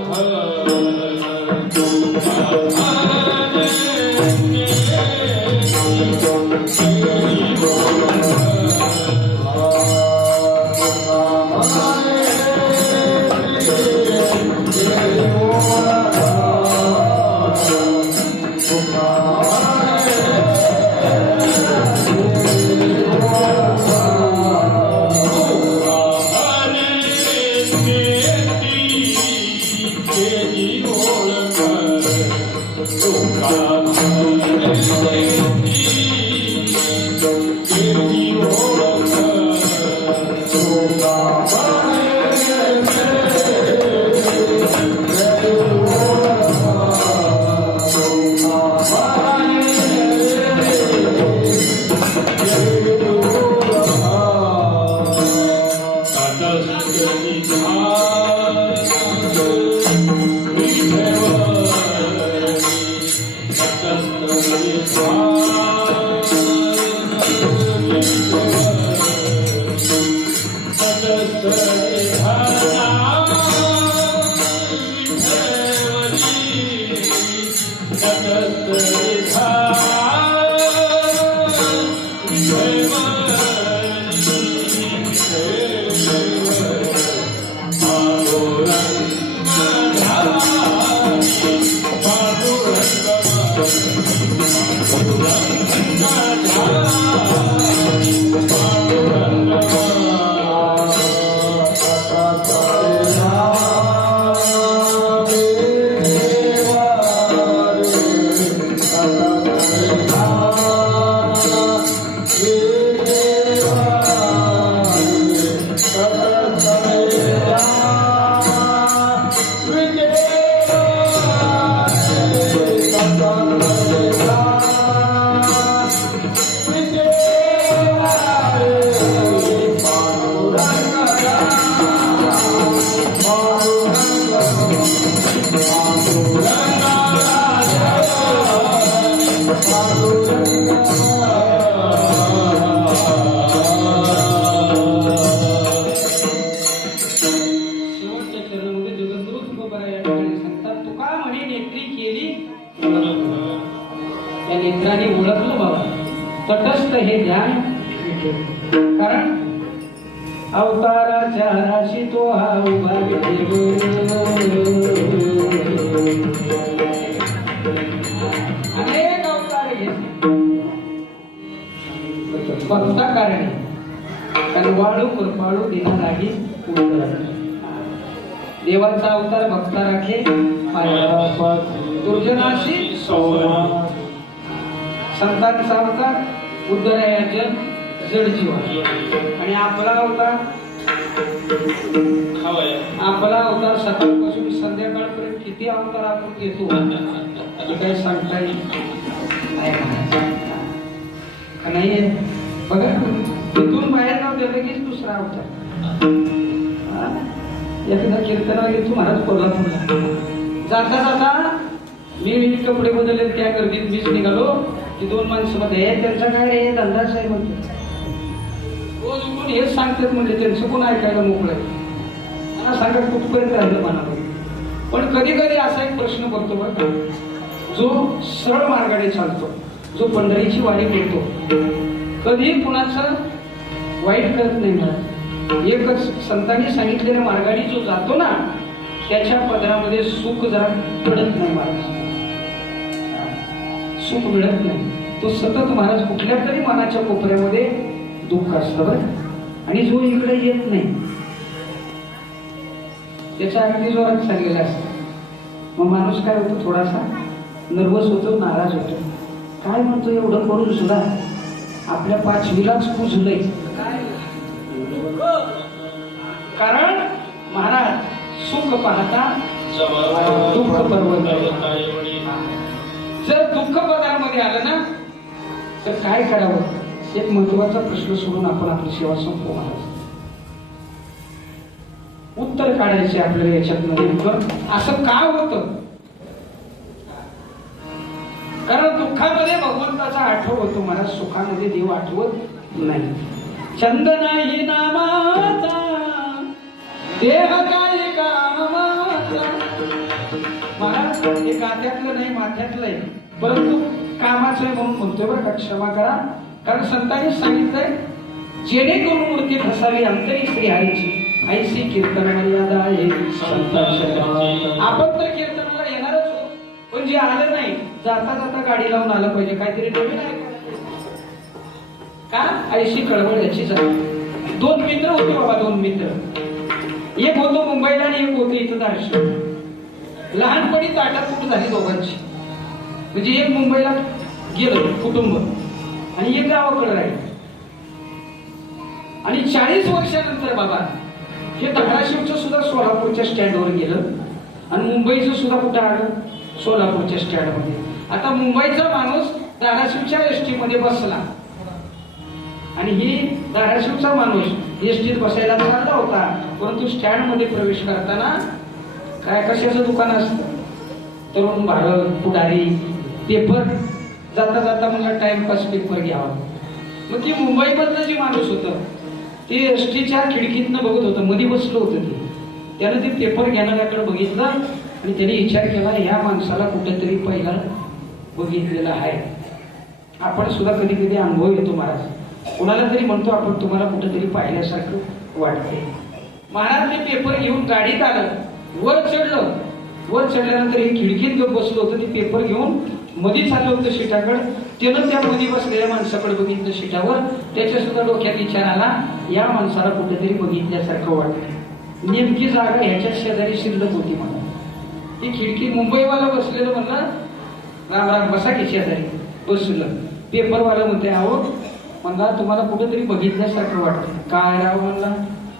Thank you. कारण अवताराच्या राशी तो हा उभा अनेक अवतार घेतले भक्ता कारणे कनवाळू कृपाळू दिना लागी देवाचा अवतार भक्ता राखे दुर्जनाशी संतांचा अवतार उद्धरायाचे जड जीवन आणि आपला अवतार सकाळपासून संध्याकाळपर्यंत किती अवतार आपण घेतो काही सांगता येईल नाही बघा तिथून बाहेर जाऊ दे लगेच दुसरा अवतार एखादा कीर्तनाला गेलो महाराज कोल्हापूरला जाता जाता मी कपडे बदलले त्या गर्दीत मीच निघालो की दोन माणसं मध्ये त्यांचा काय रे धंदाच आहे म्हणतो रोज उठून हेच सांगतात म्हणजे त्यांचं कोण ऐकायला मोकळं मला सांगा कुठपर्यंत राहिलं मनामध्ये पण कधी कधी असा एक प्रश्न पडतो बरं जो सरळ मार्गाने चालतो जो पंढरीची वारी करतो कधी कुणाचं वाईट करत नाही मला एकच संतांनी सांगितलेल्या मार्गाने जो जातो ना त्याच्या पदरामध्ये सुख जरा पडत नाही महाराज सुख मिळत नाही तो सतत महाराज कुठल्या तरी मनाच्या कोपऱ्यामध्ये दुःख असतं बरं आणि जो इकडे येत नाही त्याच्या अगदी जोरात चाललेला असतं मग माणूस काय होतो थोडासा नर्वस होतो नाराज होतो काय म्हणतो एवढं करून सुद्धा आपल्या पाचवीलाच पुजलंय कारण महाराज सुख पाहता दुःख पर्वत जर दुःख पदामध्ये आलं ना तर काय करावं एक महत्वाचा प्रश्न सोडून आपण आपली सेवा संपवू महाराज उत्तर काढायचे आपल्याला याच्यात असं का होतं कारण दुःखामध्ये भगवंताचा आठव होतो मला सुखामध्ये देव आठवत नाही छंद नाही नामाचा देह काय कामाचा महाराज हे कात्यातलं नाही माथ्यातलं आहे परंतु कामाचं आहे म्हणून म्हणतोय बरं का क्षमा करा कारण संतांनी सांगितलंय जेणेकरून मूर्ती धसावी अंतरी श्री हरीची ऐसी कीर्तन मर्यादा आहे आपण तर कीर्तनाला येणारच पण जे आलं नाही जाता जाता गाडी लावून आलं पाहिजे काहीतरी नवीन आहे का ऐशी कळवळ याची झाली दोन मित्र होते बाबा दोन मित्र एक होतो मुंबईला आणि एक होते इथं धारशिव लहानपणी ताटातूट झाली दोघांची म्हणजे एक मुंबईला गेलं कुटुंब आणि एक गावाकडे राहील आणि 40 वर्षानंतर बाबा हे धाराशिवचं सुद्धा सोलापूरच्या स्टँडवर गेलं आणि मुंबईचं सुद्धा कुठं आलं सोलापूरच्या स्टँडमध्ये आता मुंबईचा माणूस धाराशिवच्या एसटी मध्ये बसला आणि ही धाराशिवचा माणूस एसटीत बसायला चालला होता परंतु स्टँड मध्ये प्रवेश करताना काय कशाचं दुकान असतं तरुण भारत पुढारी पेपर जाता जाता मला टाइमपास पेपर घ्यावा मग ती मुंबईमधलं जे माणूस होतं ते एसटीच्या खिडकीतनं बघत होतं मध्ये बसलं होतं ते त्यानं ते पेपर घेणाऱ्याकडे बघितलं आणि त्याने विचार केला ह्या माणसाला कुठेतरी पहिला बघितलेला आहे आपण सुद्धा कधी कधी अनुभव येतो महाराज कोणाला तरी म्हणतो आपण तुम्हाला कुठेतरी पाहिल्यासारखं वाटते महाराज ते पेपर घेऊन गाडीत आलं वर चढल्यानंतर हे खिडकीत घेऊन बसलं होतं ते पेपर घेऊन मध्ये चाललं होतं सीटाकडे त्यानं त्या मध्ये बसलेल्या माणसाकडे बघितलं सीटावर त्याच्या सुद्धा डोक्यात विचार आला या माणसाला कुठेतरी बघितल्यासारखं वाटतं नेमकी जागा ह्याच्या शेजारी शिल्लक होती मला ती खिडकी मुंबईवाला बसलेलं म्हणलं राम राम बसा की शेजारी बसलं पेपरवाला म्हणते आहो म्हणला तुम्हाला कुठेतरी बघितल्यासारखं वाटतं काय राव म्हणला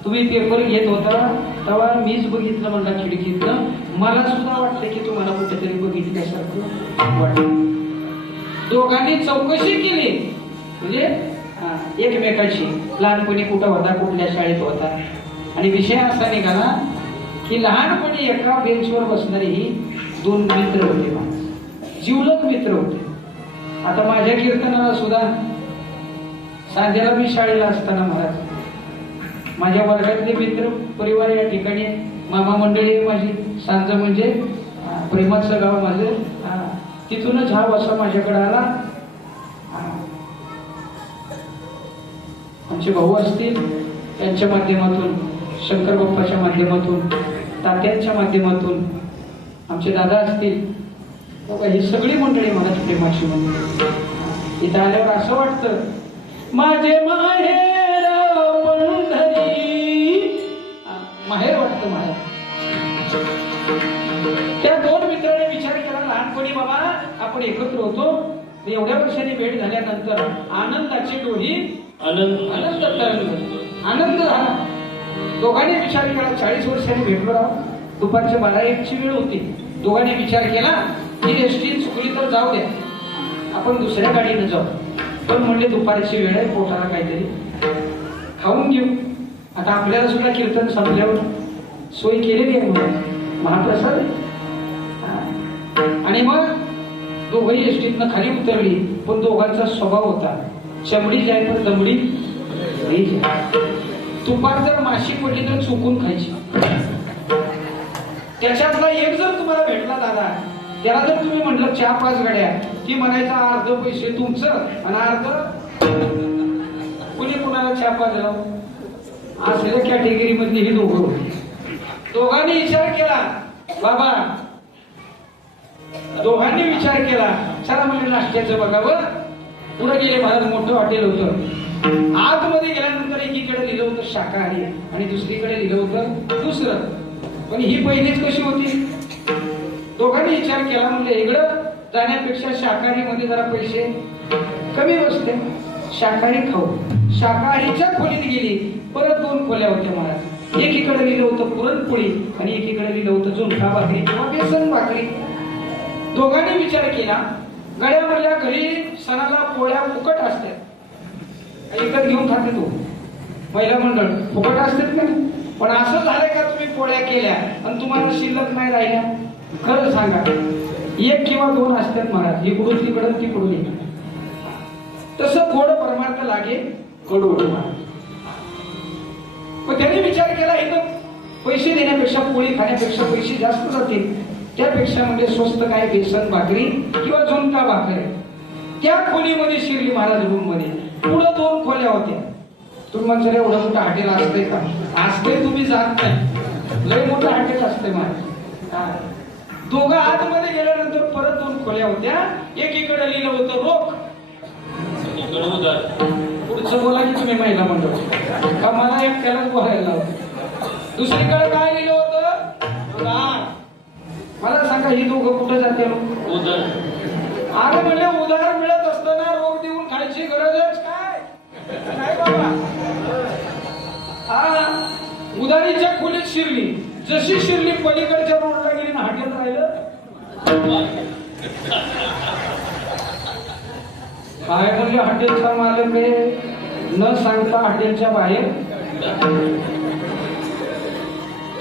तुम्ही पेपर घेत होता तेव्हा मीच बघितलं म्हणला खिडकीतलं मला सुद्धा वाटलं की तुम्हाला कुठेतरी बघितल्यासारखं वाटतं दोघांनी चौकशी केली म्हणजे एकमेकाची लहानपणी कुठं होता कुठल्या शाळेत होता आणि विषय असा निघाला की लहानपणी एका बेंचवर बसणारी ही दोन मित्र होते जीवलग मित्र होते आता माझ्या कीर्तनाला सुद्धा सांजेला मी शाळेला असताना महाराज माझ्या वर्गातले मित्र परिवार या ठिकाणी मामा मंडळी माझी सांज म्हणजे प्रेमाचं गाव माझं तिथूनच हा वसा माझ्याकडे आला आमचे भाऊ असतील त्यांच्या माध्यमातून, शंकर बाप्पाच्या माध्यमातून, तात्यांच्या माध्यमातून, आमचे दादा असतील, बघा ही सगळी मंडळी मनाची प्रेमाची मंडळी. इथं आल्यावर असं वाटतं माझे माहेर पंढरी, माहेर वाटतं माहेर. त्या दोन मित्रांनी विचार केला लहानपणी बाबा आपण एकत्र होतो, एवढ्या वर्षांनी भेट झाल्यानंतर आनंदाची डोही आनंद झाला. दोघांनी विचार केला 40 वर्षांनी भेटलो राव, दुपारच्या 12-1ची वेळ होती. दोघांनी विचार केला ही एसटी चुकली तर जाऊ द्या, आपण दुसऱ्या गाडीने जाऊ. पण म्हणले दुपारची वेळ आहे, पोटाला काहीतरी खाऊन घेऊ. आता आपल्याला सुद्धा कीर्तन संपल्यावर सोय केलेली आहे म्हणून महाप्रसाद. आणि मग दोघंही एसटीतनं खाली उतरली. पण दोघांचा स्वभाव होता चमडी जाय पण दमडी नाही जाय. तुपात जर माशी पडली तर चुकून खायची. त्याच्यातला एक जर तुम्हाला भेटला दादा, त्याला जर तुम्ही म्हटलं 4-5 गाड्या, ती म्हणायचा अर्ध पैसे तुमचं आणि अर्ध कुणी कुणाला 4-5 लाव. असलेल्या कॅटेगरी मधली ही दोघं. दोघांनी विचार केला बाबा, दोघांनी विचार केला चला म्हणजे नाश्त्याचं बघावं. पुढे गेले, महाराज मोठं हॉटेल होतं. आतमध्ये गेल्यानंतर एकीकडे लिहिलं होतं शाकाहारी आणि दुसरीकडे लिहिलं होतं दुसरं. पण ही पहिलीच कशी होती. दोघांनी विचार केला म्हणजे इकडं जाण्यापेक्षा शाकाहारी मध्ये जरा पैसे कमी बसते, शाकाहारी खाऊ. शाकाहारीच्या खोलीत गेली. परत 2 खोल्या होत्या महाराज. एकीकडे लिहिलं होतं पुरणपोळी आणि एकीकडे लिहिलं होतं झुणका भाकरी किंवा बेसन भाकरी. दोघांनी विचार केला गड्यावरल्या घरी सणाला पोळ्या फुकट असतात, एकच घेऊन खाते तो महिला मंडळ फुकट असतात का. पण असं झालंय का तुम्ही पोळ्या केल्या आणि तुम्हाला शिल्लक नाही राहिल्या. खरं सांगा 1 किंवा 2 असतात महाराज, इकडून तिकडून तिकडून येतात. तसं गोड परमार्थ लागे कडू. पण त्यांनी विचार केला इथं पैसे देण्यापेक्षा पोळी खाण्यापेक्षा पैसे जास्त जातील, त्यापेक्षा म्हणजे स्वस्त काय बेसन भाकरी किंवा झुणका भाकरी. त्या खोलीमध्ये शिरली महाराज रूम मध्ये. पुढे 2 खोल्या होत्या. तुम्ही म्हणता एवढं मोठं हॉटेल असतंय का. असतंय, तुम्ही जात नाही, लय मोठं हॉटेल असतंय महाराज. दोघं आतमध्ये गेल्यानंतर परत 2 खोल्या होत्या. एकीकडे लिहिलं होतं रोख, पुढचं बोला की तुम्ही महिला मंडळ का मला एकट्यालाच बोलायला लावतं. दुसरीकडे काय लिहिलं होतं उधार. मला सांगा ही दोघं कुठं जाते. अरे म्हणजे उधार मिळत असताना रोख देऊन खायची गरजच काय बाबा. उधारीच्या खोलीत शिरली. जशी शिरली पलीकडच्या रोडला गेली ना हॉटेल राहिलं. काय म्हणजे हॉटेलचा मालक आहे न सांगता हॉटेलच्या बाहेर.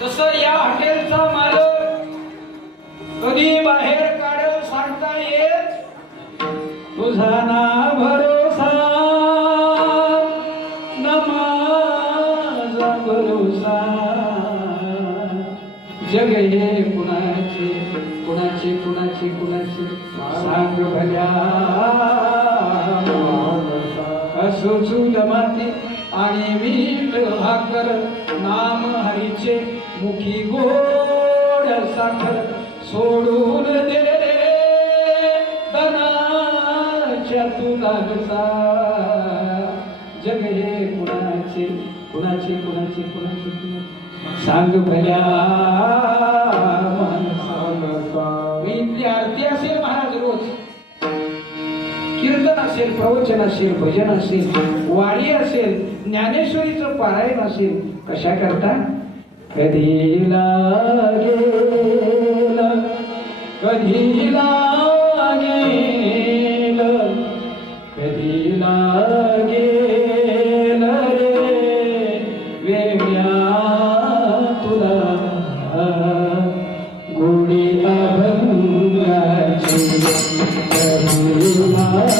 तसं या हॉटेलचा मालक कधी बाहेर काढेल सांगता येत. तुझा ना भरोसा न माझा भरोसा. जग हे कुणाचे कुणाचे कुणाचे कुणाचे सांग भल्या. असो चूल माती आणि मीठ भाकर नाम हरीचे मुखी गोड साखर. सोडून दे धनाच्या तुला कसा. जग हे कुणाचे कुणाचे कुणाचे कुणाचे सांग भल्या माणसा. आरती असेल महाराज रोज, कीर्तन असेल, प्रवचन असेल, भजन असेल, वाणी असेल, ज्ञानेश्वरीचं पारायण असेल. कशा करता. कधी लागेल कधी लागेल कधी लागेल रे वेगळ्या तुला गोडी अभंगाची. कधी लागेल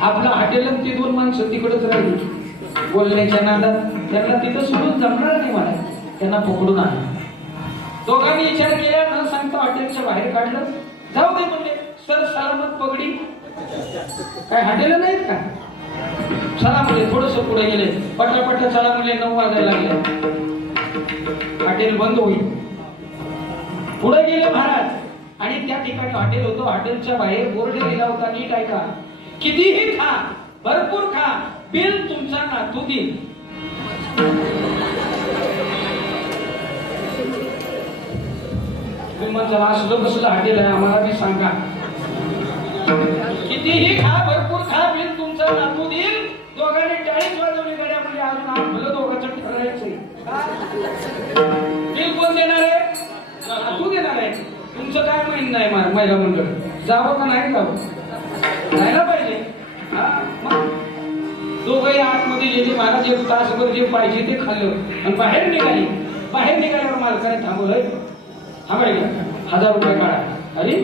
आपला हॉटेल ती दोन माणसं तिकडच राहिली बोलण्याच्या नादात त्यांना तिथं सोडून जमणार नाही मला त्यांना पकडून आणलं दोघांनी विचार केला न सांगता हॉटेलच्या बाहेर काढलं जाऊ दे म्हणले सर सलामत पगडी काय हॉटेल नाहीत का चला म्हणले थोडस पुढे गेले पटला चला म्हणले 9 वाजायला लागले हॉटेल बंद होईल पुढे गेले महाराज आणि त्या ठिकाणी हॉटेल होतं हॉटेलच्या बाहेर बोर्ड लिहिला होता नीट ऐका कितीही खा भरपूर खा बिल तुमचा नातू देईल तुमचं असलं कसलं हॉटेल आहे आम्हाला बी सांगा कितीही खा भरपूर खा बिल तुमचा नातू देईल दोघांनी 40 वाजवली गड्या म्हणजे अजून आपलं दोघांचं ठरायचंय बिल कोण देणार आहे नातू देणार आहे तुमचं काय माहित नाही महिला मंडळ जावं का नाही जावं जायला पाहिजे दोघंही आतमध्ये गेली मला जे तासभर जे पाहिजे ते खाल्लं आणि बाहेर निघाल्यावर मालकाने थांबवलंय थांबायला 1000 रुपये काढा अरे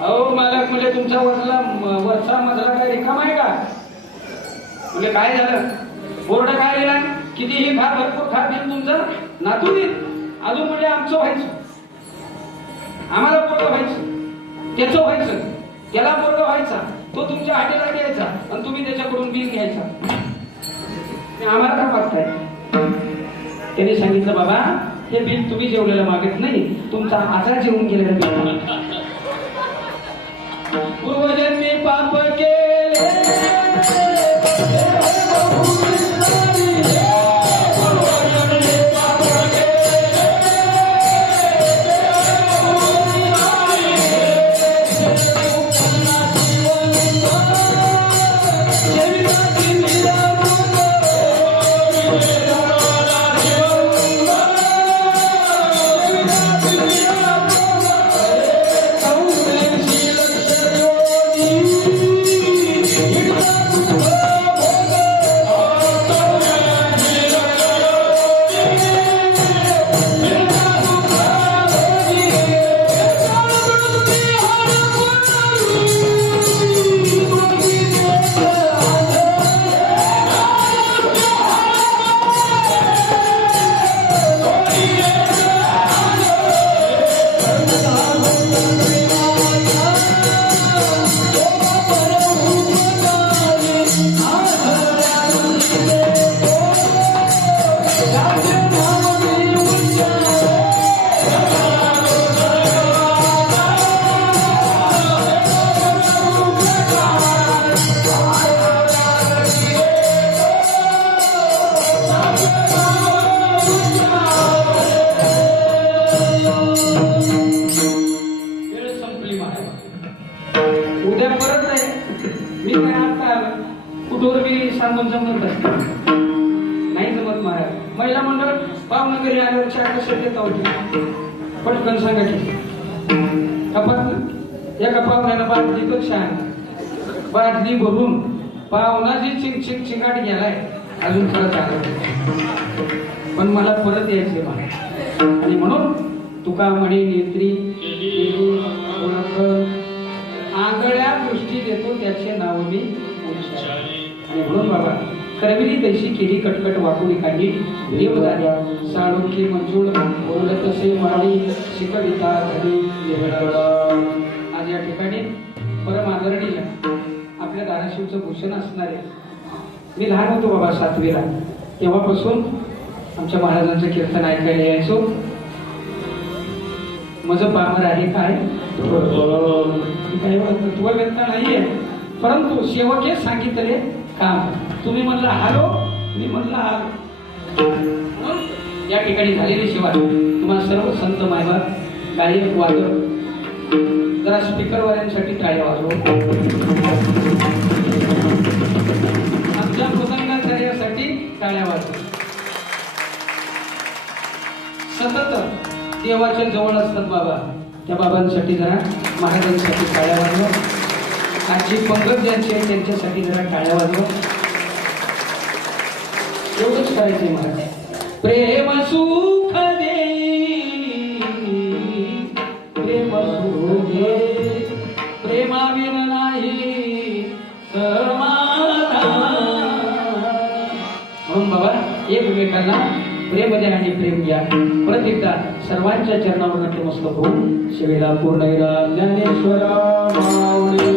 अहो मालक म्हणजे तुमचा वरचा मजला काय रिकामा आहे का म्हणजे काय झालं बोर्ड काय लिहिला कितीही खा भरपूर खा बिल तुमचं नातू देईल अजून म्हणजे आमचं व्हायचं आम्हाला बोर्ड व्हायचं त्याचं व्हायचं त्याला बोर्ड व्हायचा तो तुमच्या हॉटेलला द्यायचा आणि तुम्ही त्याच्याकडून बिल घ्यायचा आम्हाला काय वाटतंय त्याने सांगितलं बाबा हे बिल तुम्ही जेवलेलं मागत नाही तुमचा आजार जेवून गेलेलं बिल पूर्वजन्मी पाप केले मी काय आता कुठवर मी सांगून जमत असते नाही जमत महाराज महिला मंडळ पाहुणा घरी आल्यावर चहा कसं देता होती पटकन सांगा की एका पाहुण्यानं बाटली तर छान बाटली भरून पाहुणा जी चिंगाट गेलाय अजून खरं चालत पण मला परत यायचे मला आणि म्हणून तुका म्हणे नेत्री ओळख आंगळ्या दृष्टी देतो त्याचे नाव मी आणि म्हणून बाबा करविली तैशी केली कटकट वाकुळी काढली देव झाल्या साळुंकी मंजूळ बोलत तसे माळी शिकविता झाली आज या ठिकाणी परम आदरणीय आपल्या धाराशिवचं भूषण असणारे मी लहान होतो बाबा 7वीला तेव्हापासून आमच्या महाराजांचं कीर्तन ऐकायला यायचो माझं पामर आहे काय तत्व व्यक्ता नाहीये परंतु सेवके सांगितले काम तुम्ही म्हणला हालो मी म्हणला हालो या ठिकाणी झालेली सेवा तुम्हाला सर्व संत मायबाप गायक वादक जरा स्पीकरवाल्यांसाठी टाळ्या वाजव आमच्या मृदंगाचार्यासाठी टाळ्या वाजव सतत देवाच्या जवळ असतात बाबा त्या बाबांसाठी जरा महाराजांसाठी टाळ्या वाजव आजची पंगत ज्यांची आहे त्यांच्यासाठी जरा टाळ्या वाजव एवढंच करायचंय महाराज प्रेम सुख दे प्रेम सुख दे प्रेमाविन नाही समाधान म्हणून बाबा एकमेकांना प्रेम द्या आणि प्रेम घ्या परत एकदा सर्वांच्या चरणावर नतमस्तक होऊन सेवेला पूर्ण ज्ञानेश्वरा माऊली